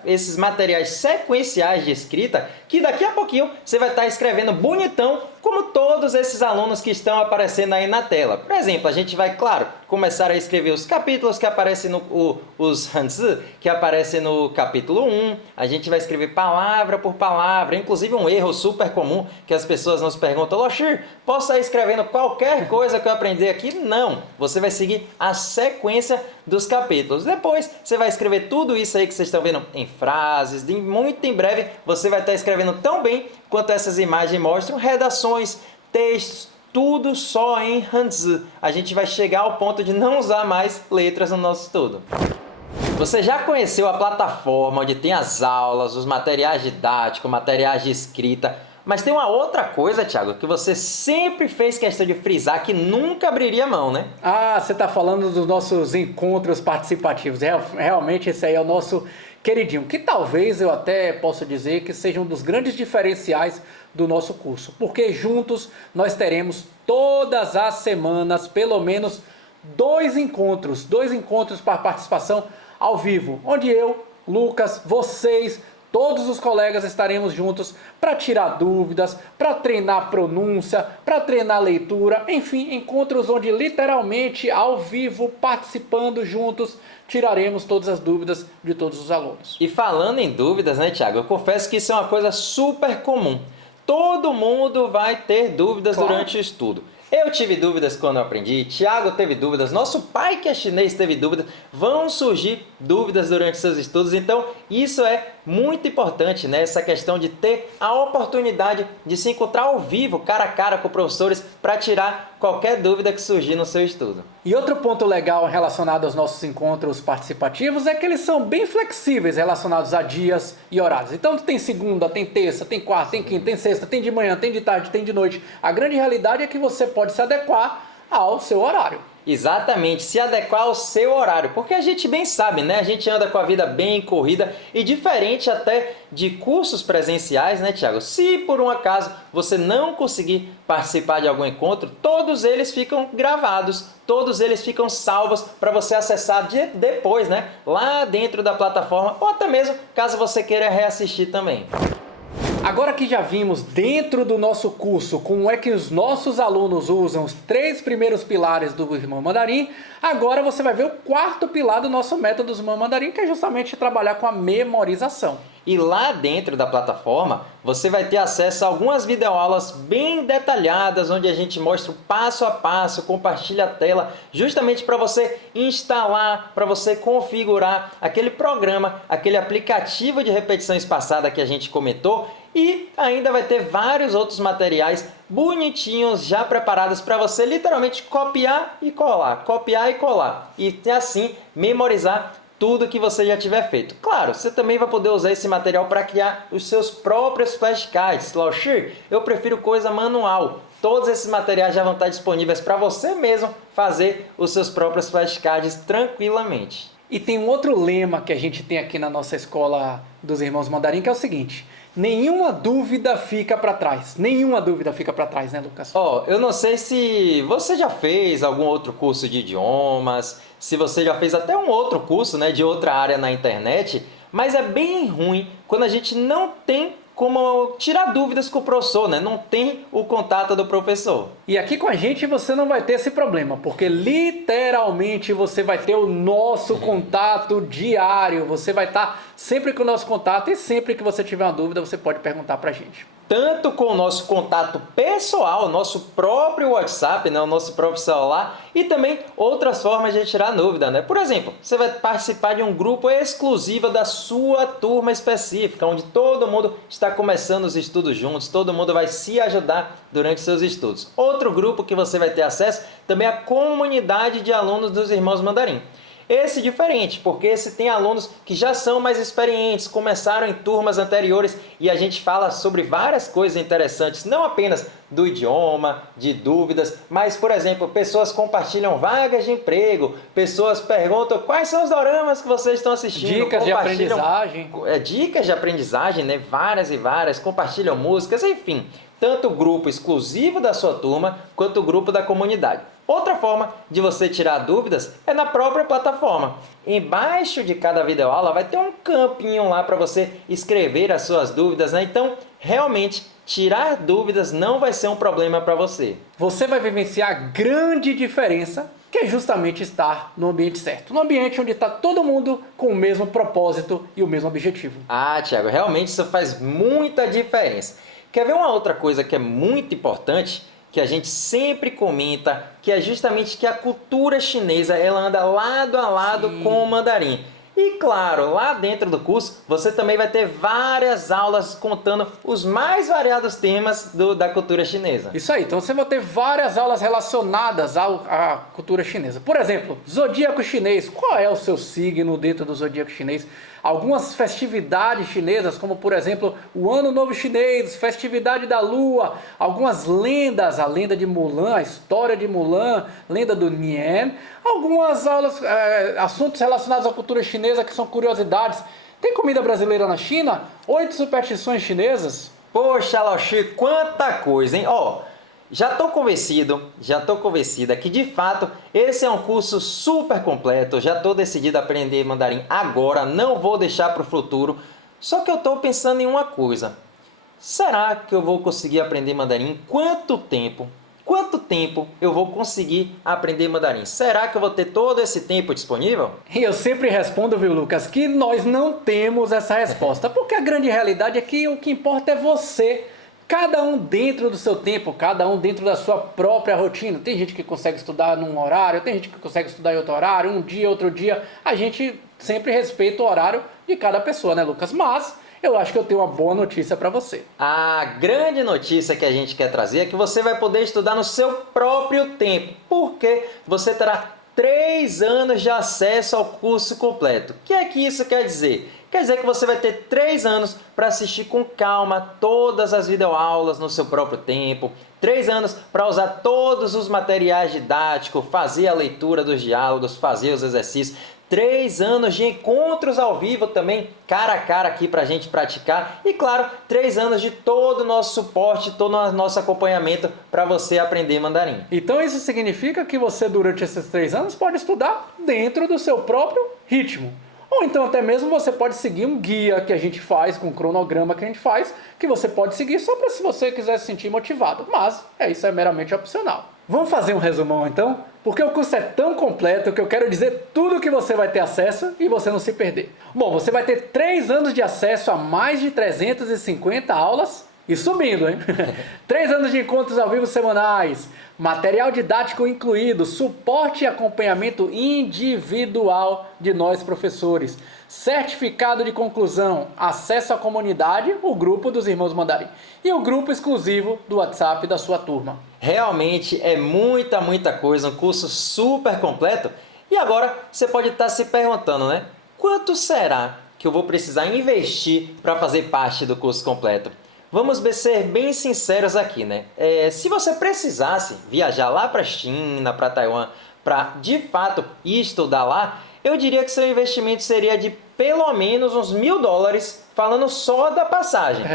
esses materiais sequenciais de escrita, que daqui a pouquinho você vai estar escrevendo bonitão, como todos esses alunos que estão aparecendo aí na tela. Por exemplo, a gente vai, claro, começar a escrever os capítulos que aparecem os Hanzi, que aparecem no capítulo 1. A gente vai escrever palavra por palavra, inclusive um erro super comum que as pessoas nos perguntam: Loshir, posso sair escrevendo qualquer coisa que eu aprendi aqui? Não, você vai seguir a sequência dos capítulos. Depois você vai escrever tudo isso aí que vocês estão vendo em frases. Muito em breve você vai estar escrevendo tão bem quanto essas imagens mostram, redações, textos, tudo só em Hanzi. A gente vai chegar ao ponto de não usar mais letras no nosso estudo. Você já conheceu a plataforma onde tem as aulas, os materiais didáticos, materiais de escrita, mas tem uma outra coisa, Thiago, que você sempre fez questão de frisar, que nunca abriria mão, né? Ah, você está falando dos nossos encontros participativos. Realmente esse aí é o nosso queridinho, que talvez eu até possa dizer que seja um dos grandes diferenciais do nosso curso, porque juntos nós teremos todas as semanas pelo menos dois encontros para participação ao vivo, onde eu, Lucas, vocês, todos os colegas estaremos juntos para tirar dúvidas, para treinar pronúncia, para treinar leitura, enfim, encontros onde literalmente ao vivo, participando juntos, tiraremos todas as dúvidas de todos os alunos. E falando em dúvidas, né, Thiago, eu confesso que isso é uma coisa super comum. Todo mundo vai ter dúvidas durante o estudo. Eu tive dúvidas quando eu aprendi, Thiago teve dúvidas, nosso pai que é chinês teve dúvidas, vão surgir dúvidas durante seus estudos, então isso é muito importante, né? Essa questão de ter a oportunidade de se encontrar ao vivo, cara a cara com professores, para tirar qualquer dúvida que surgir no seu estudo. E outro ponto legal relacionado aos nossos encontros participativos é que eles são bem flexíveis relacionados a dias e horários. Então tem segunda, tem terça, tem quarta, tem quinta, tem sexta, tem de manhã, tem de tarde, tem de noite. A grande realidade é que você pode se adequar ao seu horário. Exatamente, se adequar ao seu horário, porque a gente bem sabe, né? A gente anda com a vida bem corrida e diferente até de cursos presenciais, né, Thiago? Se por um acaso você não conseguir participar de algum encontro, todos eles ficam gravados, todos eles ficam salvos para você acessar depois, né? Lá dentro da plataforma, ou até mesmo caso você queira reassistir também. Agora que já vimos dentro do nosso curso como é que os nossos alunos usam os 3 primeiros pilares do Irmão Mandarim, agora você vai ver o 4º pilar do nosso método do Irmão Mandarim, que é justamente trabalhar com a memorização. E lá dentro da plataforma, você vai ter acesso a algumas videoaulas bem detalhadas, onde a gente mostra o passo a passo, compartilha a tela, justamente para você instalar, para você configurar aquele programa, aquele aplicativo de repetição espaçada que a gente comentou, e ainda vai ter vários outros materiais bonitinhos, já preparados para você literalmente copiar e colar, e assim memorizar tudo que você já tiver feito. Claro, você também vai poder usar esse material para criar os seus próprios flashcards. Loshir, eu prefiro coisa manual. Todos esses materiais já vão estar disponíveis para você mesmo fazer os seus próprios flashcards tranquilamente. E tem um outro lema que a gente tem aqui na nossa escola dos Irmãos Mandarim, que é o seguinte: nenhuma dúvida fica para trás. Nenhuma dúvida fica para trás, né, Lucas? Eu não sei se você já fez algum outro curso de idiomas, se você já fez até um outro curso, né, de outra área na internet, mas é bem ruim quando a gente não tem como tirar dúvidas com o professor, né? Não tem o contato do professor. E aqui com a gente você não vai ter esse problema, porque literalmente você vai ter o nosso contato diário. Você vai estar sempre com o nosso contato e sempre que você tiver uma dúvida você pode perguntar pra gente. Tanto com o nosso contato pessoal, nosso próprio WhatsApp, né, o nosso próprio celular, e também outras formas de tirar dúvida, né? Por exemplo, você vai participar de um grupo exclusivo da sua turma específica, onde todo mundo está começando os estudos juntos, todo mundo vai se ajudar durante seus estudos. Outro grupo que você vai ter acesso também é a comunidade de alunos dos Irmãos Mandarim. Esse diferente, porque esse tem alunos que já são mais experientes, começaram em turmas anteriores e a gente fala sobre várias coisas interessantes, não apenas do idioma, de dúvidas, mas, por exemplo, pessoas compartilham vagas de emprego, pessoas perguntam quais são os doramas que vocês estão assistindo. Dicas de aprendizagem. Dicas de aprendizagem, né? Várias e várias, compartilham músicas, enfim. Tanto o grupo exclusivo da sua turma, quanto o grupo da comunidade. Outra forma de você tirar dúvidas é na própria plataforma. Embaixo de cada videoaula vai ter um campinho lá para você escrever as suas dúvidas, né? Então, realmente, tirar dúvidas não vai ser um problema para você. Você vai vivenciar a grande diferença, que é justamente estar no ambiente certo. No ambiente onde está todo mundo com o mesmo propósito e o mesmo objetivo. Ah, Thiago, realmente isso faz muita diferença. Quer ver uma outra coisa que é muito importante? Que a gente sempre comenta, que é justamente que a cultura chinesa ela anda lado a lado com o mandarim. E claro, lá dentro do curso você também vai ter várias aulas contando os mais variados temas da cultura chinesa. Isso aí, então você vai ter várias aulas relacionadas à cultura chinesa. Por exemplo, zodíaco chinês. Qual é o seu signo dentro do zodíaco chinês? Algumas festividades chinesas, como por exemplo o Ano Novo Chinês, festividade da Lua, algumas lendas, a lenda de Mulan, a história de Mulan, lenda do Nian, algumas aulas, assuntos relacionados à cultura chinesa que são curiosidades. Tem comida brasileira na China? 8 superstições chinesas? Poxa, Laoshi, quanta coisa, hein? Já estou convencida que de fato esse é um curso super completo, já estou decidido a aprender mandarim agora, não vou deixar para o futuro. Só que eu estou pensando em uma coisa, será que eu vou conseguir aprender mandarim em quanto tempo? Quanto tempo eu vou conseguir aprender mandarim? Será que eu vou ter todo esse tempo disponível? E eu sempre respondo, viu, Lucas, que nós não temos essa resposta, porque a grande realidade é que o que importa é você. Cada um dentro do seu tempo, cada um dentro da sua própria rotina. Tem gente que consegue estudar num horário, tem gente que consegue estudar em outro horário, um dia, outro dia. A gente sempre respeita o horário de cada pessoa, né, Lucas? Mas eu acho que eu tenho uma boa notícia para você. A grande notícia que a gente quer trazer é que você vai poder estudar no seu próprio tempo, porque você terá 3 anos de acesso ao curso completo. O que é que isso quer dizer? Quer dizer que você vai ter 3 anos para assistir com calma todas as videoaulas no seu próprio tempo, 3 anos para usar todos os materiais didáticos, fazer a leitura dos diálogos, fazer os exercícios, 3 anos de encontros ao vivo também, cara a cara aqui para a gente praticar e, claro, 3 anos de todo o nosso suporte, todo o nosso acompanhamento para você aprender mandarim. Então isso significa que você, durante esses 3 anos, pode estudar dentro do seu próprio ritmo. Ou então até mesmo você pode seguir um guia que a gente faz, com um cronograma que a gente faz, que você pode seguir só para se você quiser se sentir motivado. Mas isso é meramente opcional. Vamos fazer um resumão então? Porque o curso é tão completo que eu quero dizer tudo que você vai ter acesso e você não se perder. Bom, você vai ter 3 anos de acesso a mais de 350 aulas e subindo, hein? 3 anos de encontros ao vivo semanais, material didático incluído, suporte e acompanhamento individual de nós professores, certificado de conclusão, acesso à comunidade, o grupo dos Irmãos Mandarim e o grupo exclusivo do WhatsApp da sua turma. Realmente é muita coisa, um curso super completo. E agora você pode estar se perguntando, né? Quanto será que eu vou precisar investir para fazer parte do curso completo? Vamos ser bem sinceros aqui, né? Se você precisasse viajar lá para a China, para Taiwan, para de fato ir estudar lá, eu diria que seu investimento seria de pelo menos uns $1.000, falando só da passagem.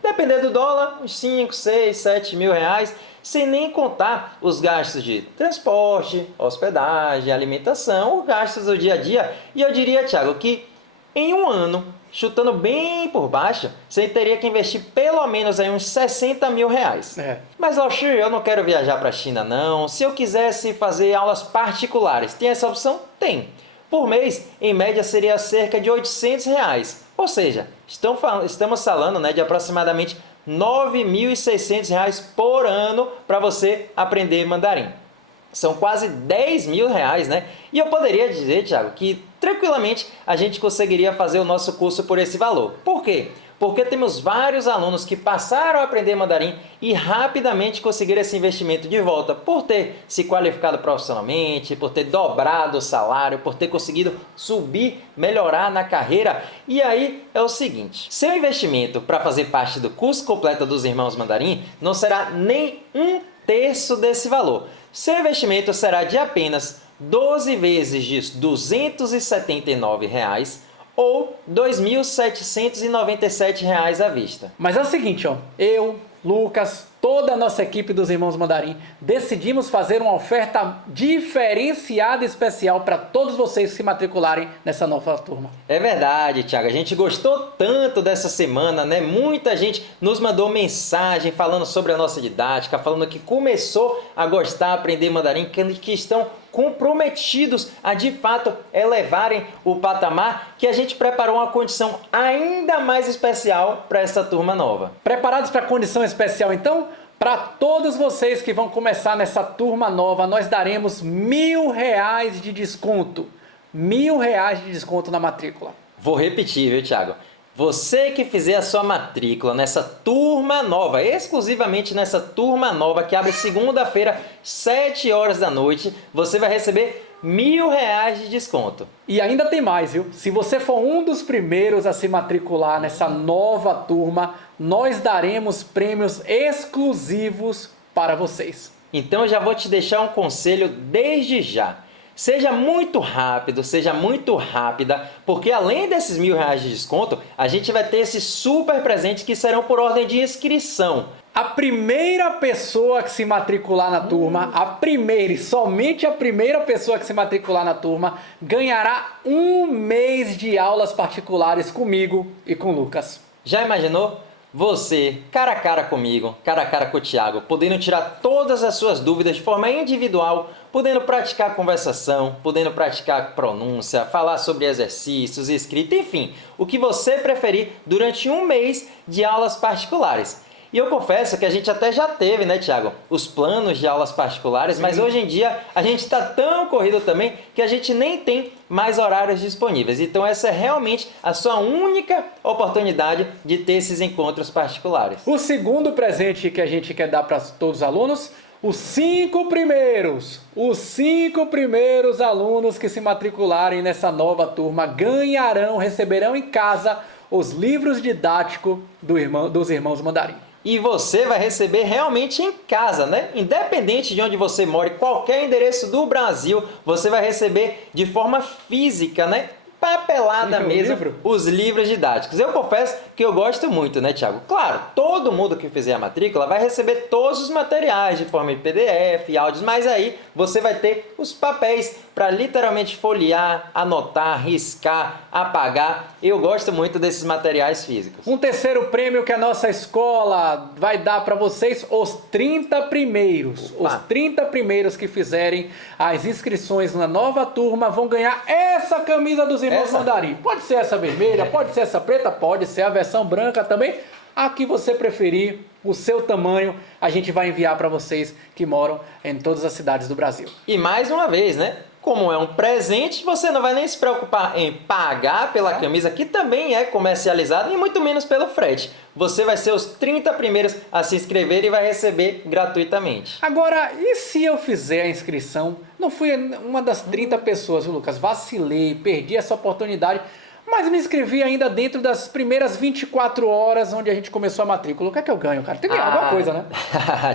Dependendo do dólar, uns 5, 6, 7 mil reais, sem nem contar os gastos de transporte, hospedagem, alimentação, os gastos do dia a dia. E eu diria, Thiago, que em um ano, chutando bem por baixo, você teria que investir pelo menos aí uns 60 mil reais. Mas, Laoshi, eu não quero viajar para a China, não. Se eu quisesse fazer aulas particulares, tem essa opção? Tem. Por mês, em média, seria cerca de 800 reais. Ou seja, estamos falando, né, de aproximadamente 9.600 reais por ano para você aprender mandarim. São quase 10 mil reais, né? E eu poderia dizer, Thiago, que tranquilamente a gente conseguiria fazer o nosso curso por esse valor. Por quê? Porque temos vários alunos que passaram a aprender mandarim e rapidamente conseguiram esse investimento de volta por ter se qualificado profissionalmente, por ter dobrado o salário, por ter conseguido subir, melhorar na carreira. E aí é o seguinte, seu investimento para fazer parte do curso completo dos Irmãos Mandarim não será nem 1/3 desse valor. Seu investimento será de apenas 12 vezes de R$ 279 ou R$ 2.797 à vista. Mas é o seguinte, ó, eu, Lucas, toda a nossa equipe dos Irmãos Mandarim, decidimos fazer uma oferta diferenciada e especial para todos vocês que se matricularem nessa nova turma. É verdade, Thiago. A gente gostou tanto dessa semana, né? Muita gente nos mandou mensagem falando sobre a nossa didática, falando que começou a gostar, a aprender mandarim, que estão comprometidos a de fato elevarem o patamar, que a gente preparou uma condição ainda mais especial para essa turma nova. Preparados para a condição especial então? Para todos vocês que vão começar nessa turma nova, nós daremos R$1.000 de desconto. R$1.000 de desconto na matrícula. Vou repetir, viu, Thiago? Você que fizer a sua matrícula nessa turma nova, exclusivamente nessa turma nova, que abre segunda-feira, 7 horas da noite, você vai receber R$1.000 de desconto. E ainda tem mais, viu? Se você for um dos primeiros a se matricular nessa nova turma, nós daremos prêmios exclusivos para vocês. Então eu já vou te deixar um conselho desde já. Seja muito rápido, seja muito rápida, porque além desses R$1.000 de desconto, a gente vai ter esses super presentes que serão por ordem de inscrição. A primeira pessoa que se matricular na turma, a primeira e somente a primeira pessoa que se matricular na turma, ganhará 1 mês de aulas particulares comigo e com o Lucas. Já imaginou? Você, cara a cara comigo, cara a cara com o Thiago, podendo tirar todas as suas dúvidas de forma individual, podendo praticar conversação, podendo praticar pronúncia, falar sobre exercícios, escrita, enfim, o que você preferir durante 1 mês de aulas particulares. E eu confesso que a gente até já teve, né, Thiago, os planos de aulas particulares, mas hoje em dia a gente está tão corrido também que a gente nem tem mais horários disponíveis. Então essa é realmente a sua única oportunidade de ter esses encontros particulares. O segundo presente que a gente quer dar para todos os alunos, os 5 primeiros alunos que se matricularem nessa nova turma receberão em casa os livros didáticos dos Irmãos Mandarim. E você vai receber realmente em casa, né? Independente de onde você mora, qualquer endereço do Brasil, você vai receber de forma física, né? Papelada mesmo, os livros didáticos. Eu confesso que eu gosto muito, né, Thiago? Claro, todo mundo que fizer a matrícula vai receber todos os materiais de forma de PDF, áudios, mas aí você vai ter os papéis para literalmente folhear, anotar, riscar, apagar. Eu gosto muito desses materiais físicos. Um terceiro prêmio que a nossa escola vai dar para vocês, os 30 primeiros. Opa. Os 30 primeiros que fizerem as inscrições na nova turma vão ganhar essa camisa dos Irmãos Mandarim. Pode ser essa vermelha, pode ser essa preta, pode ser a versão branca também. A que você preferir, o seu tamanho, a gente vai enviar para vocês que moram em todas as cidades do Brasil. E mais uma vez, né? Como é um presente, você não vai nem se preocupar em pagar pela camisa, que também é comercializada, e muito menos pelo frete. Você vai ser os 30 primeiros a se inscrever e vai receber gratuitamente. Agora, e se eu fizer a inscrição? Não fui uma das 30 pessoas, viu, Lucas? Vacilei, perdi essa oportunidade, mas me inscrevi ainda dentro das primeiras 24 horas onde a gente começou a matrícula. O que é que eu ganho, cara? Tem que ganhar alguma coisa, né?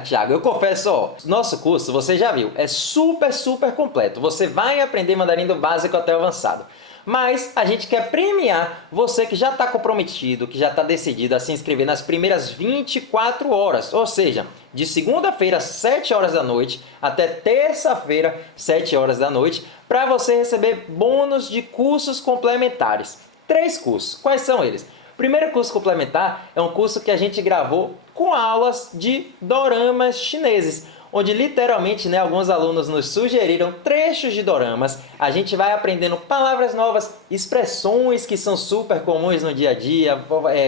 Thiago, eu confesso, ó, nosso curso, você já viu, é super completo. Você vai aprender mandarim do básico até o avançado. Mas a gente quer premiar você que já está comprometido, que já está decidido a se inscrever nas primeiras 24 horas. Ou seja, de segunda-feira, 7 horas da noite, até terça-feira, 7 horas da noite, para você receber bônus de cursos complementares. 3 cursos. Quais são eles? O primeiro curso complementar é um curso que a gente gravou com aulas de doramas chineses, onde literalmente, né, alguns alunos nos sugeriram trechos de doramas. A gente vai aprendendo palavras novas, expressões que são super comuns no dia a dia,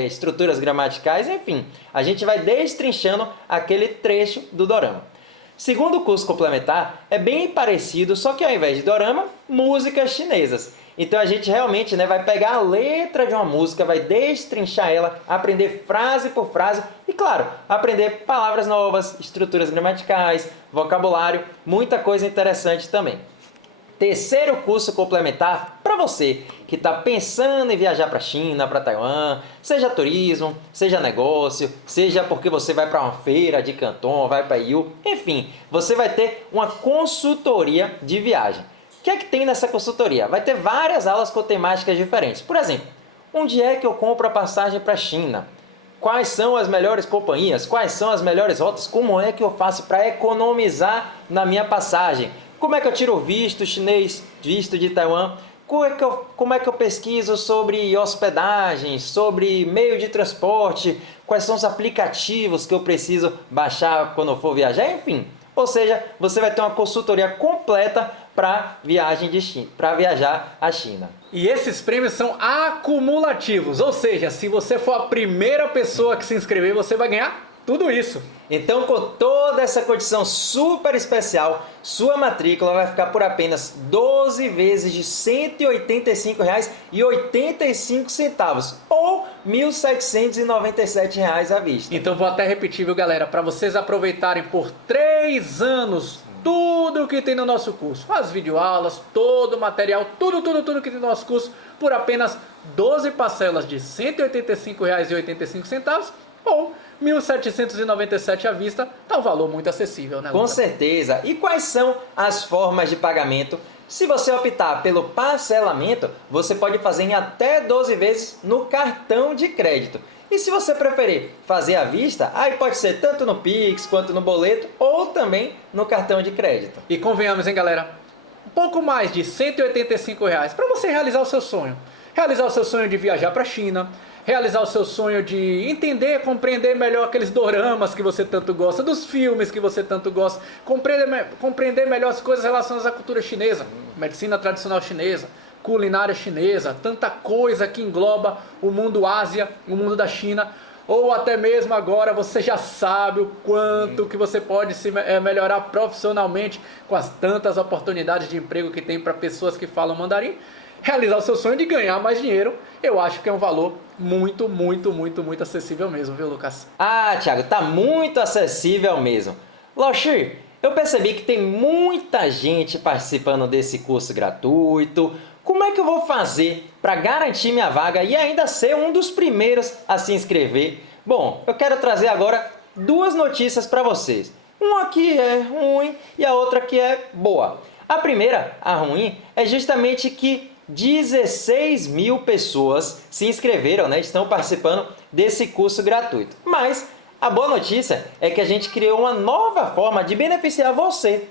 estruturas gramaticais, enfim. A gente vai destrinchando aquele trecho do dorama. Segundo curso complementar é bem parecido, só que ao invés de dorama, músicas chinesas. Então a gente realmente, né, vai pegar a letra de uma música, vai destrinchar ela, aprender frase por frase e, claro, aprender palavras novas, estruturas gramaticais, vocabulário, muita coisa interessante também. Terceiro curso complementar para você que está pensando em viajar para a China, para Taiwan, seja turismo, seja negócio, seja porque você vai para uma feira de Canton, vai para Yiwu, enfim, você vai ter uma consultoria de viagem. O que é que tem nessa consultoria? Vai ter várias aulas com temáticas diferentes. Por exemplo, onde é que eu compro a passagem para a China? quais são as melhores companhias, quais são as melhores rotas, como é que eu faço para economizar na minha passagem, como é que eu tiro o visto chinês, visto de Taiwan, como é que eu pesquiso sobre hospedagem, sobre meio de transporte, quais são os aplicativos que eu preciso baixar quando eu for viajar, enfim. Ou seja, você vai ter uma consultoria completa para viajar à China. E esses prêmios são acumulativos, ou seja, se você for a primeira pessoa que se inscrever, você vai ganhar tudo isso. Então, com toda essa condição super especial, sua matrícula vai ficar por apenas 12 vezes de R$ 185,85 ou R$ 1.797 à vista. Então vou até repetir, viu, galera, para vocês aproveitarem por 3 anos tudo que tem no nosso curso, as videoaulas, todo o material, tudo que tem no nosso curso, por apenas 12 parcelas de R$ 185,85 ou R$ 1.797 à vista, tá um valor muito acessível, né, Lucas? Com certeza. E quais são as formas de pagamento? Se você optar pelo parcelamento, você pode fazer em até 12 vezes no cartão de crédito. E se você preferir fazer à vista, aí pode ser tanto no Pix quanto no boleto ou também no cartão de crédito. E convenhamos, hein, galera? Um pouco mais de R$ 185 para você realizar o seu sonho. Realizar o seu sonho de viajar para a China, realizar o seu sonho de entender, compreender melhor aqueles doramas que você tanto gosta, dos filmes que você tanto gosta, compreender melhor as coisas relacionadas à cultura chinesa, medicina tradicional chinesa, culinária chinesa, tanta coisa que engloba o mundo Ásia, o mundo da China, ou até mesmo agora você já sabe o quanto que você pode se melhorar profissionalmente com as tantas oportunidades de emprego que tem para pessoas que falam mandarim. Realizar o seu sonho de ganhar mais dinheiro, eu acho que é um valor muito acessível mesmo, viu, Lucas? Ah, Thiago, tá muito acessível mesmo. Loshi, eu percebi que tem muita gente participando desse curso gratuito. Como é que eu vou fazer para garantir minha vaga e ainda ser um dos primeiros a se inscrever? Bom, eu quero trazer agora 2 notícias para vocês. Uma que é ruim e a outra que é boa. A primeira, a ruim, é justamente que 16 mil pessoas se inscreveram, né? Estão participando desse curso gratuito. Mas a boa notícia é que a gente criou uma nova forma de beneficiar você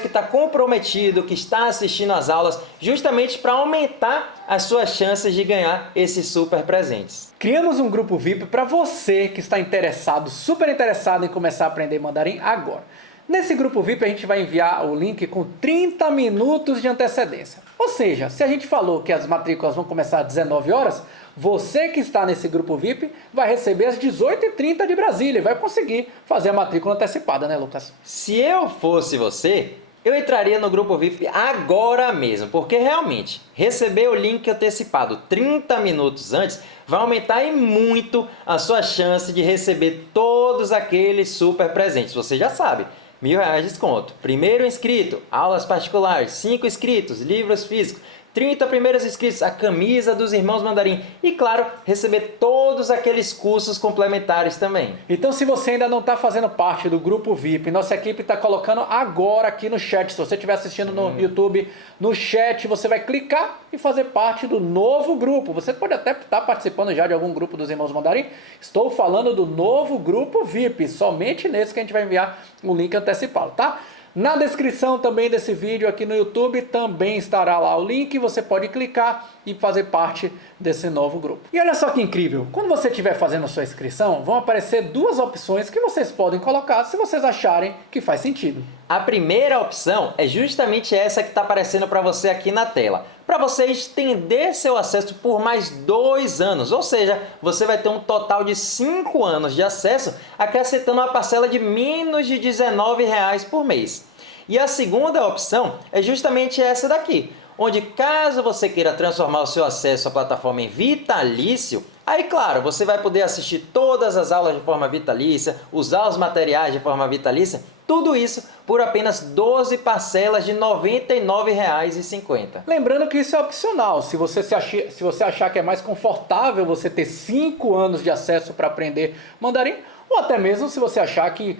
que está comprometido, que está assistindo às aulas, justamente para aumentar as suas chances de ganhar esses super presentes. Criamos um grupo VIP para você que está interessado, super interessado em começar a aprender mandarim agora. Nesse grupo VIP a gente vai enviar o link com 30 minutos de antecedência. Ou seja, se a gente falou que as matrículas vão começar às 19 horas, você que está nesse grupo VIP vai receber às 18h30 de Brasília e vai conseguir fazer a matrícula antecipada, né, Lucas? Se eu fosse você, eu entraria no grupo VIP agora mesmo, porque realmente receber o link antecipado 30 minutos antes vai aumentar em muito a sua chance de receber todos aqueles super presentes. Você já sabe. R$1.000 de desconto. Primeiro inscrito, aulas particulares, 5 inscritos, livros físicos, 30 primeiros inscritos, a camisa dos Irmãos Mandarim e, claro, receber todos aqueles cursos complementares também. Então, se você ainda não está fazendo parte do grupo VIP, nossa equipe está colocando agora aqui no chat. Se você estiver assistindo no YouTube, no chat, você vai clicar e fazer parte do novo grupo. Você pode até estar participando já de algum grupo dos Irmãos Mandarim. Estou falando do novo grupo VIP, somente nesse que a gente vai enviar um link antecipado, tá? Na descrição também desse vídeo aqui no YouTube também estará lá o link, você pode clicar e fazer parte desse novo grupo. E olha só que incrível, quando você estiver fazendo a sua inscrição, vão aparecer 2 opções que vocês podem colocar se vocês acharem que faz sentido. A primeira opção é justamente essa que está aparecendo para você aqui na tela. Para você estender seu acesso por mais 2 anos, ou seja, você vai ter um total de 5 anos de acesso, acrescentando uma parcela de menos de R$19 por mês. E a segunda opção é justamente essa daqui, onde caso você queira transformar o seu acesso à plataforma em vitalício, aí claro, você vai poder assistir todas as aulas de forma vitalícia, usar os materiais de forma vitalícia, Tudo isso por apenas 12 parcelas de R$ 99,50. Lembrando que isso é opcional. Se você achar que é mais confortável você ter 5 anos de acesso para aprender mandarim, ou até mesmo se você achar que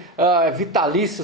vitalício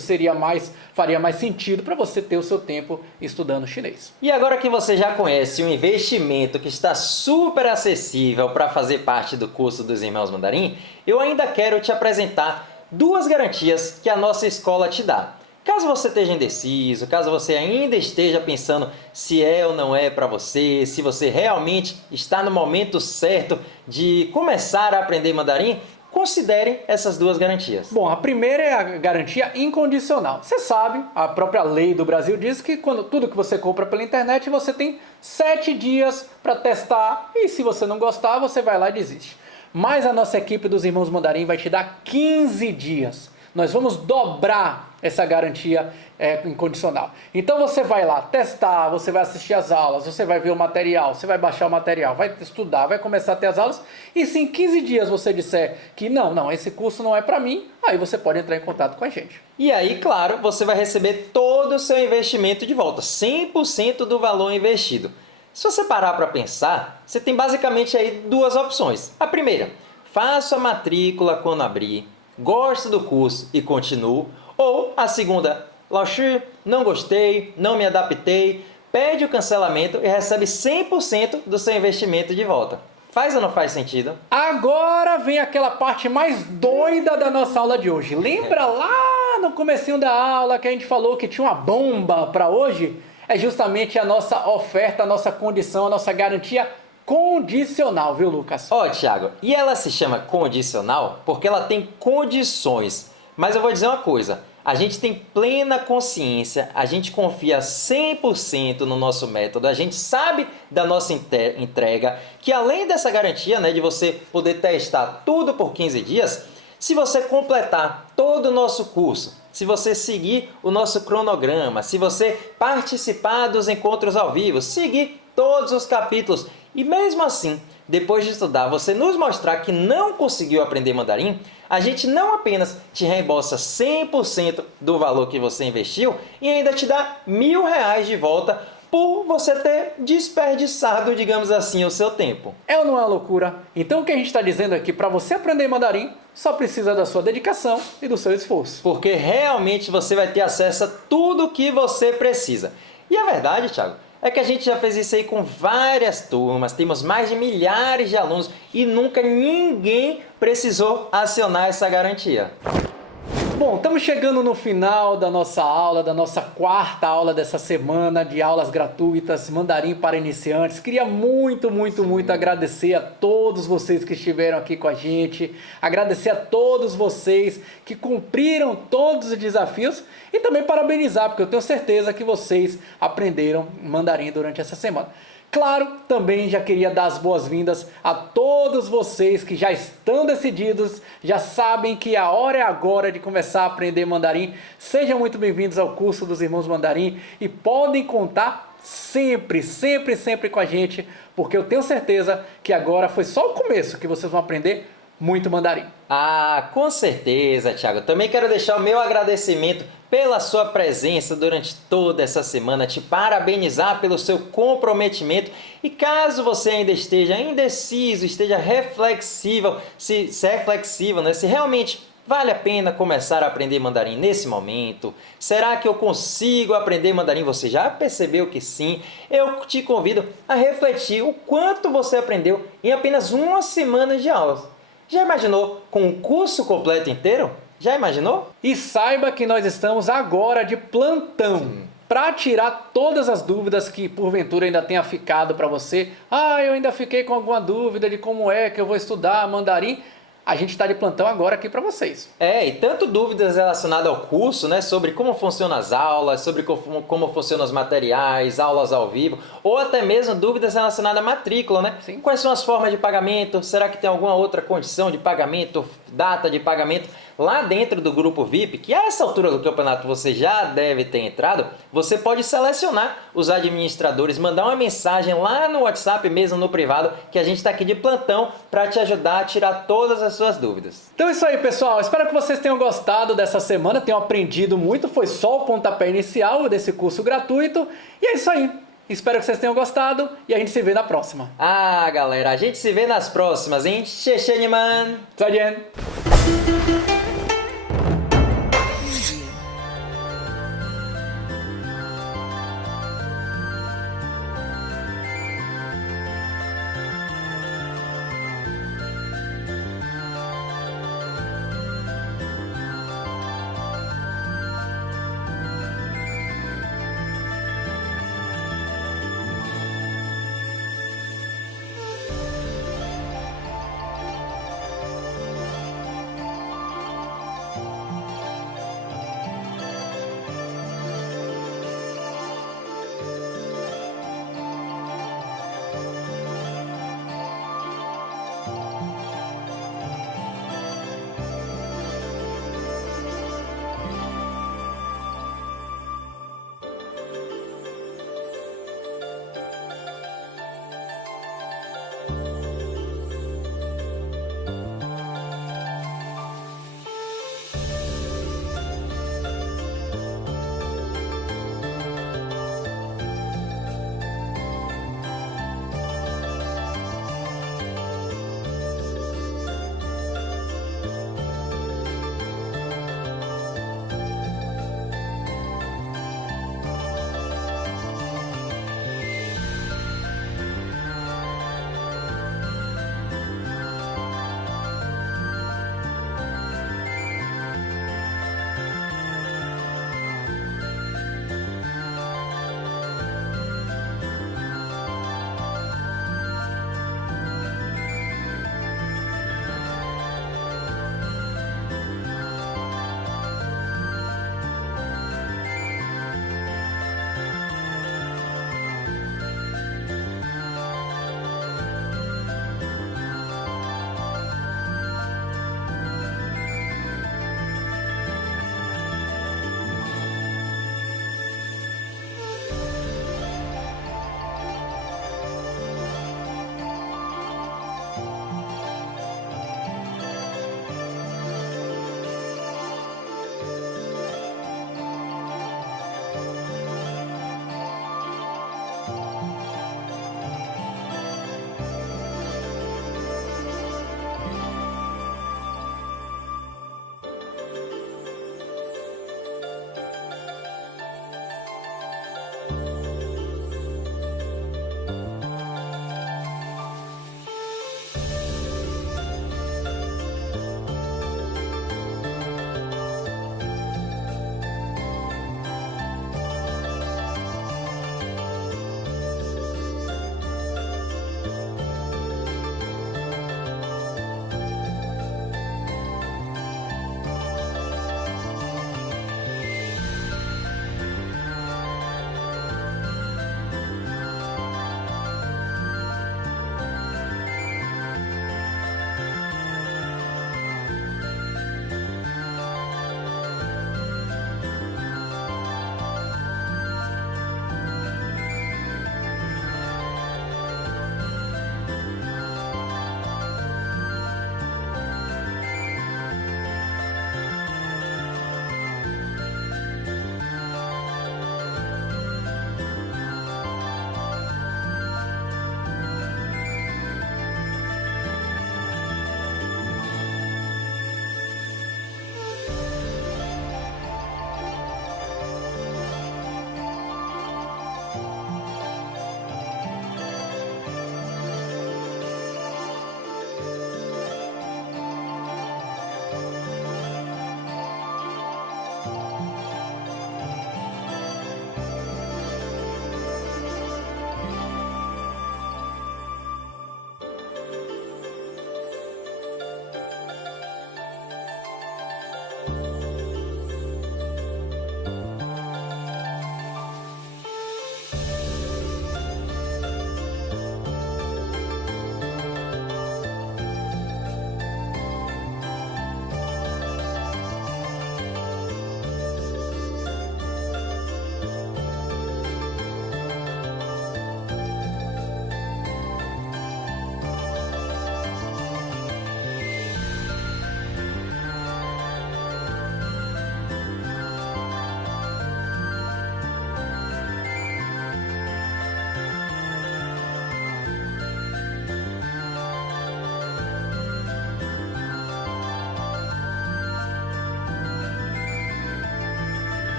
faria mais sentido para você ter o seu tempo estudando chinês. E agora que você já conhece um investimento que está super acessível para fazer parte do curso dos Irmãos Mandarim, eu ainda quero te apresentar 2 garantias que a nossa escola te dá. Caso você esteja indeciso, caso você ainda esteja pensando se é ou não é para você, se você realmente está no momento certo de começar a aprender mandarim, considere essas 2 garantias. Bom, a primeira é a garantia incondicional. Você sabe, a própria lei do Brasil diz que tudo que você compra pela internet, você tem 7 dias para testar e se você não gostar, você vai lá e desiste. Mas a nossa equipe dos Irmãos Mandarim vai te dar 15 dias. Nós vamos dobrar essa garantia incondicional. Então você vai lá testar, você vai assistir as aulas, você vai ver o material, você vai baixar o material, vai estudar, vai começar a ter as aulas. E se em 15 dias você disser que não, esse curso não é para mim, aí você pode entrar em contato com a gente. E aí, claro, você vai receber todo o seu investimento de volta, 100% do valor investido. Se você parar para pensar, você tem basicamente aí 2 opções. A primeira, faço a matrícula quando abrir, gosto do curso e continuo. Ou a segunda, Laoshi, não gostei, não me adaptei, pede o cancelamento e recebe 100% do seu investimento de volta. Faz ou não faz sentido? Agora vem aquela parte mais doida da nossa aula de hoje. Lembra lá no comecinho da aula que a gente falou que tinha uma bomba para hoje? É justamente a nossa oferta, a nossa condição, a nossa garantia condicional, viu, Lucas? Ó, Thiago, e ela se chama condicional porque ela tem condições. Mas eu vou dizer uma coisa, a gente tem plena consciência, a gente confia 100% no nosso método, a gente sabe da nossa entrega, que além dessa garantia, né, de você poder testar tudo por 15 dias, se você completar todo o nosso curso, se você seguir o nosso cronograma, se você participar dos encontros ao vivo, seguir todos os capítulos e mesmo assim, depois de estudar, você nos mostrar que não conseguiu aprender mandarim, a gente não apenas te reembolsa 100% do valor que você investiu e ainda te dá R$1.000 de volta por você ter desperdiçado, digamos assim, o seu tempo. É ou não é uma loucura? Então o que a gente está dizendo aqui, para você aprender mandarim, só precisa da sua dedicação e do seu esforço. Porque realmente você vai ter acesso a tudo o que você precisa. E a verdade, Thiago, é que a gente já fez isso aí com várias turmas, temos mais de milhares de alunos e nunca ninguém precisou acionar essa garantia. Bom, estamos chegando no final da nossa aula, da nossa 4ª aula dessa semana de aulas gratuitas, mandarim para iniciantes. Queria muito agradecer a todos vocês que estiveram aqui com a gente, agradecer a todos vocês que cumpriram todos os desafios e também parabenizar, porque eu tenho certeza que vocês aprenderam mandarim durante essa semana. Claro, também já queria dar as boas-vindas a todos vocês que já estão decididos, já sabem que a hora é agora de começar a aprender mandarim. Sejam muito bem-vindos ao curso dos Irmãos Mandarim e podem contar sempre com a gente, porque eu tenho certeza que agora foi só o começo que vocês vão aprender muito mandarim. Ah, com certeza, Thiago. Também quero deixar o meu agradecimento pela sua presença durante toda essa semana, te parabenizar pelo seu comprometimento e caso você ainda esteja indeciso, esteja reflexivo, se realmente vale a pena começar a aprender mandarim nesse momento, será que eu consigo aprender mandarim? Você já percebeu que sim? Eu te convido a refletir o quanto você aprendeu em apenas uma semana de aulas. Já imaginou com um curso completo inteiro? Já imaginou? E saiba que nós estamos agora de plantão para tirar todas as dúvidas que porventura ainda tenha ficado para você. Eu ainda fiquei com alguma dúvida de como é que eu vou estudar mandarim. A gente está de plantão agora aqui para vocês. E tanto dúvidas relacionadas ao curso, né, sobre como funcionam as aulas, sobre como funcionam os materiais, aulas ao vivo, ou até mesmo dúvidas relacionadas à matrícula, né? Sim. Quais são as formas de pagamento? Será que tem alguma outra condição de pagamento, data de pagamento? lá dentro do grupo VIP, que a essa altura do campeonato você já deve ter entrado, você pode selecionar os administradores, mandar uma mensagem lá no WhatsApp, mesmo no privado, que a gente está aqui de plantão para te ajudar a tirar todas as suas dúvidas. Então é isso aí, pessoal. Espero que vocês tenham gostado dessa semana, tenham aprendido muito. Foi só o pontapé inicial desse curso gratuito. E é isso aí. Espero que vocês tenham gostado e a gente se vê na próxima. Ah, galera, a gente se vê nas próximas, hein? Xexeniman! 再见。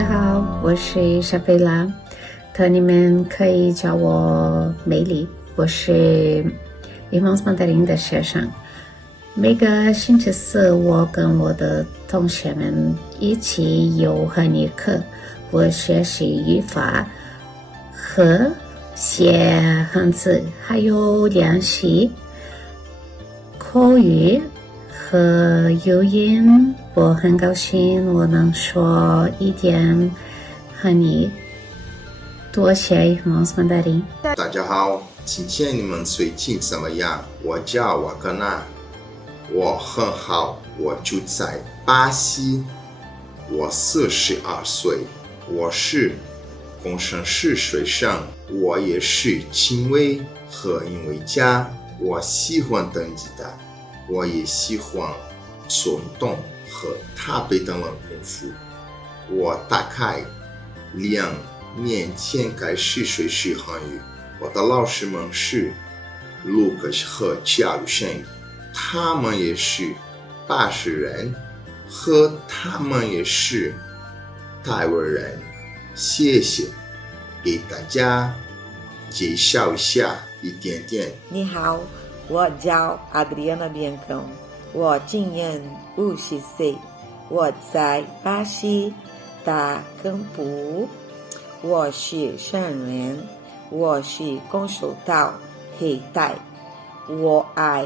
家好，我是莎菲拉，你们可以叫我美丽。我是 Irmãos Mandarim 的学生。每个星期四，我跟我的同学们一起有汉语课，我学习语法和写汉字，还有练习口语和语音。我很高兴我能说一点汉语，多谢 Irmãos Mandarim。大家好，今天你们最近怎么样？我叫瓦格纳，我很好，我住在巴西，我42岁，我是工程师学生，我也是亲卫和音乐家，我喜欢登吉他，我也喜欢做运动和踏背等功夫。我大概2年前开始学习汉语，我的老师们是卢克斯和加鲁申，他们也是巴西人，和他们也是台湾人。谢谢，给大家介绍一下一点点。你好，我叫 Adriana Biancão， 我今年50岁，我在巴西大根部，我是商人，我是空手道黑带，我爱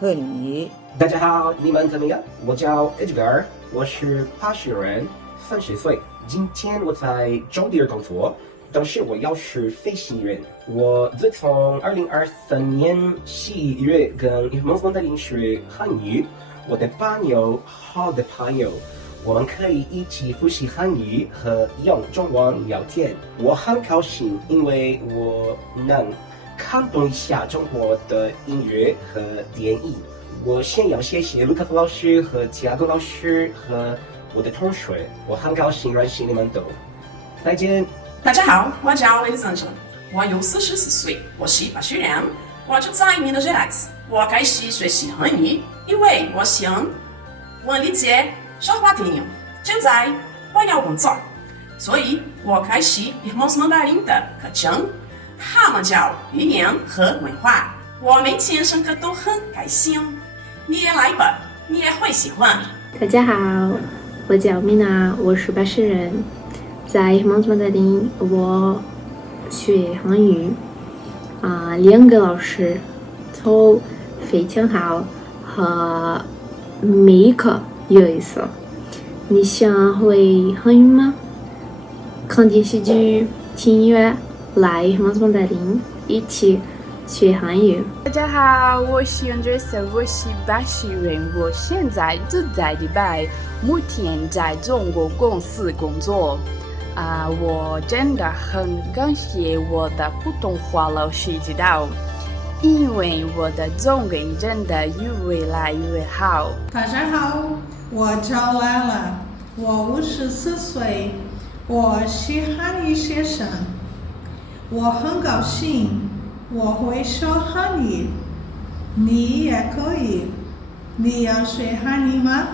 汉语。大家好，你们怎么样？我叫 Edgar， 我是巴西人，30岁。今天我在中地工作，但是我要是飞行员。我自从2023年11月跟 Irmãos Mandarim 学汉语，我的朋友，好的朋友，我们可以一起复习汉语和用中文聊天。我很高兴，因为我能看懂一下中国的音乐和电影。我先要谢谢卢卡斯老师和提亚戈老师和我的同学，我很高兴认识你们都。再见。大家好，我叫 Elisângela， 我有44岁，我是巴西人，我住在 Minas Gerais。我开始学习汉语，因为我想理解说话电影。现在我要工作，所以我开始 Irmãos Mandarim 的课程，他们教语言和文化。我每天上课都很开心，你也来吧，你也会喜欢。大家好，我叫米娜，我是巴西人，在 Irmãos Mandarim 我学汉语2个老师都非常好，和每一课有意思。你想会汉语吗？看电视剧、听音乐，来 Irmãos Mandarim 一起学韩语。大家好，我是 Andressa， 我是巴西人，我现在住在迪拜，目前在中国公司工作。我真的很感谢我的普通话老师指导，因为我的中文真的越来越好。大家好，我叫来了，我54岁，我是汉语学生，我很高兴我会说汉语，你也可以。你要学汉语吗？